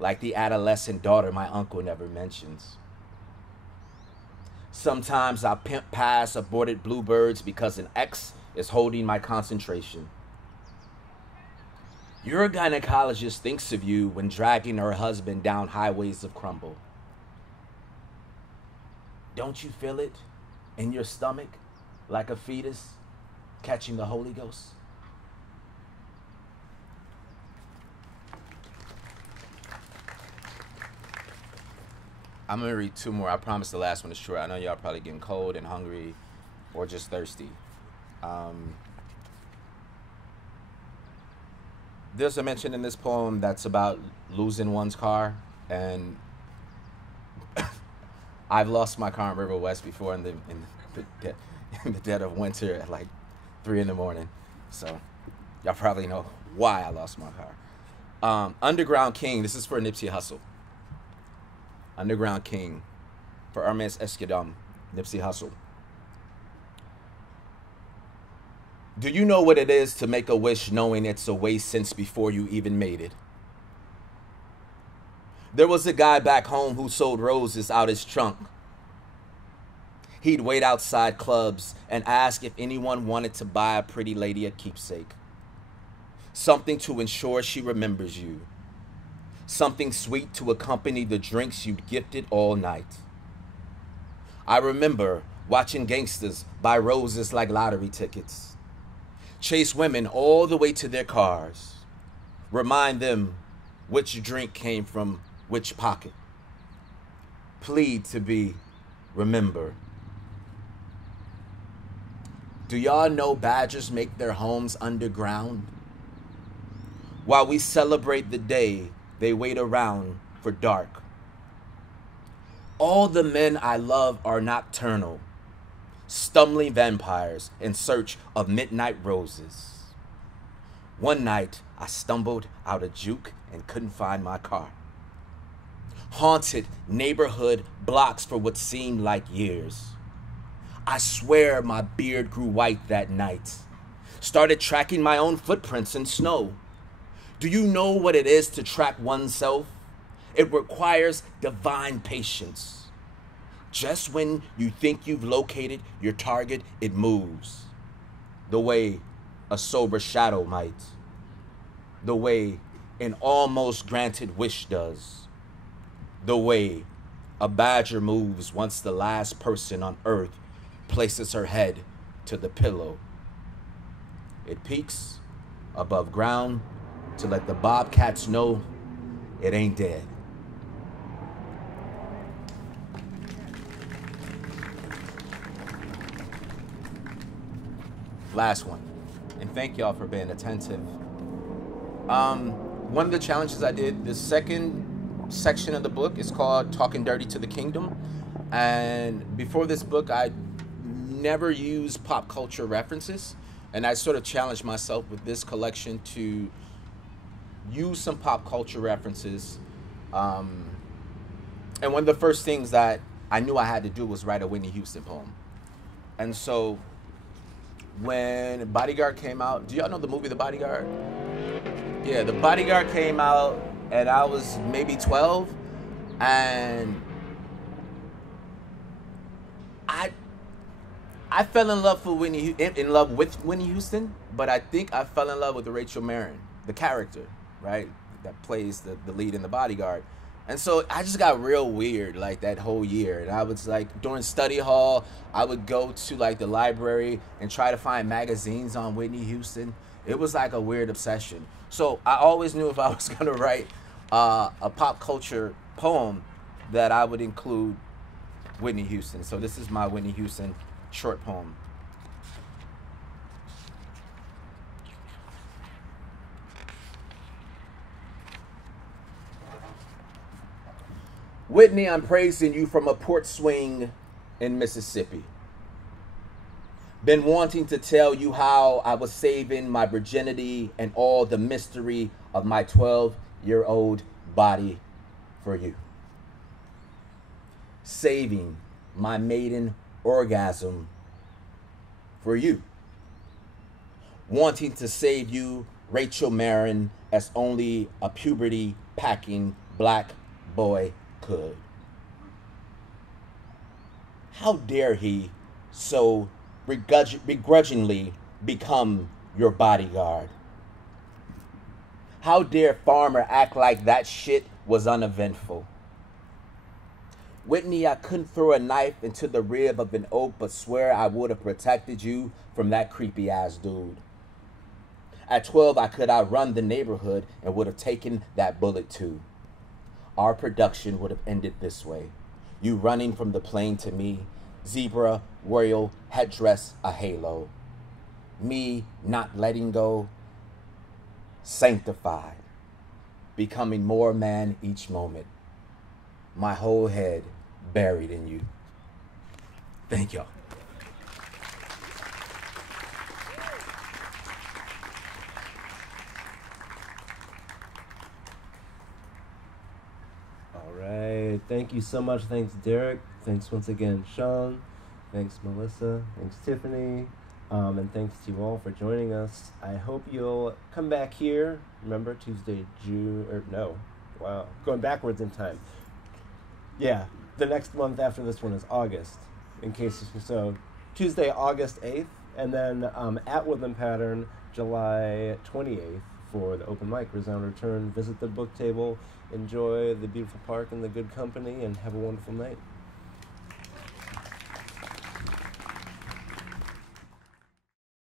like the adolescent daughter my uncle never mentions. Sometimes I pimp past aborted bluebirds because an ex is holding my concentration. Your gynecologist thinks of you when dragging her husband down highways of crumble. Don't you feel it in your stomach like a fetus catching the Holy Ghost? I'm going to read two more. I promise the last one is short. I know y'all probably getting cold and hungry or just thirsty. There's a mention in this poem that's about losing one's car, and I've lost my car in River West before in the dead of winter at like 3 a.m. So y'all probably know why I lost my car. Underground King, this is for Nipsey Hussle. Underground King, for Hermes Escudam, Nipsey Hussle. Do you know what it is to make a wish knowing it's a waste since before you even made it? There was a guy back home who sold roses out his trunk. He'd wait outside clubs and ask if anyone wanted to buy a pretty lady a keepsake. Something to ensure she remembers you. Something sweet to accompany the drinks you'd gifted all night. I remember watching gangsters buy roses like lottery tickets. Chase women all the way to their cars. Remind them which drink came from which pocket. Plead to be remembered. Do y'all know badgers make their homes underground? While we celebrate the day, they wait around for dark. All the men I love are nocturnal, stumbling vampires in search of midnight roses. One night, I stumbled out a juke and couldn't find my car. Haunted neighborhood blocks for what seemed like years. I swear my beard grew white that night. Started tracking my own footprints in snow. Do you know what it is to track oneself? It requires divine patience. Just when you think you've located your target, it moves. The way a sober shadow might. The way an almost granted wish does. The way a badger moves once the last person on earth places her head to the pillow. It peeks above ground to let the bobcats know it ain't dead. Last one, and thank y'all for being attentive. One of the challenges I did, the second section of the book is called Talking Dirty to the Kingdom. And before this book, I never used pop culture references. And I sort of challenged myself with this collection to use some pop culture references. And one of the first things that I knew I had to do was write a Whitney Houston poem. And so when Bodyguard came out, do y'all know the movie The Bodyguard? Yeah, The Bodyguard came out and I was maybe 12, and I fell in love with Whitney Houston, but I think I fell in love with Rachel Marin, the character, right, that plays the lead in The Bodyguard. And so I just got real weird like that whole year. And I was like, during study hall, I would go to like the library and try to find magazines on Whitney Houston. It was like a weird obsession. So I always knew if I was gonna write a pop culture poem that I would include Whitney Houston. So this is my Whitney Houston short poem. Whitney, I'm praising you from a port swing in Mississippi. Been wanting to tell you how I was saving my virginity and all the mystery of my 12-year-old body for you. Saving my maiden orgasm for you. Wanting to save you, Rachel Marin, as only a puberty-packing black boy could. How dare he so begrudgingly become your bodyguard? How dare Farmer act like that shit was uneventful? Whitney, I couldn't throw a knife into the rib of an oak, but swear I would have protected you from that creepy ass dude. At 12, I could outrun the neighborhood and would have taken that bullet too. Our production would have ended this way. You running from the plane to me, zebra, royal, headdress, a halo. Me not letting go, sanctified, becoming more man each moment. My whole head buried in you. Thank y'all. Thank you so much. Thanks, Derrick. Thanks once again, Sean. Thanks, Melissa. Thanks, Tiffany. And thanks to you all for joining us. I hope you'll come back here. Remember, Tuesday, going backwards in time. Yeah, the next month after this one is August, Tuesday, August 8th, and then at Woodland Pattern, July 28th for the open mic, Resound Return. Visit the book table, enjoy the beautiful park and the good company, and have a wonderful night.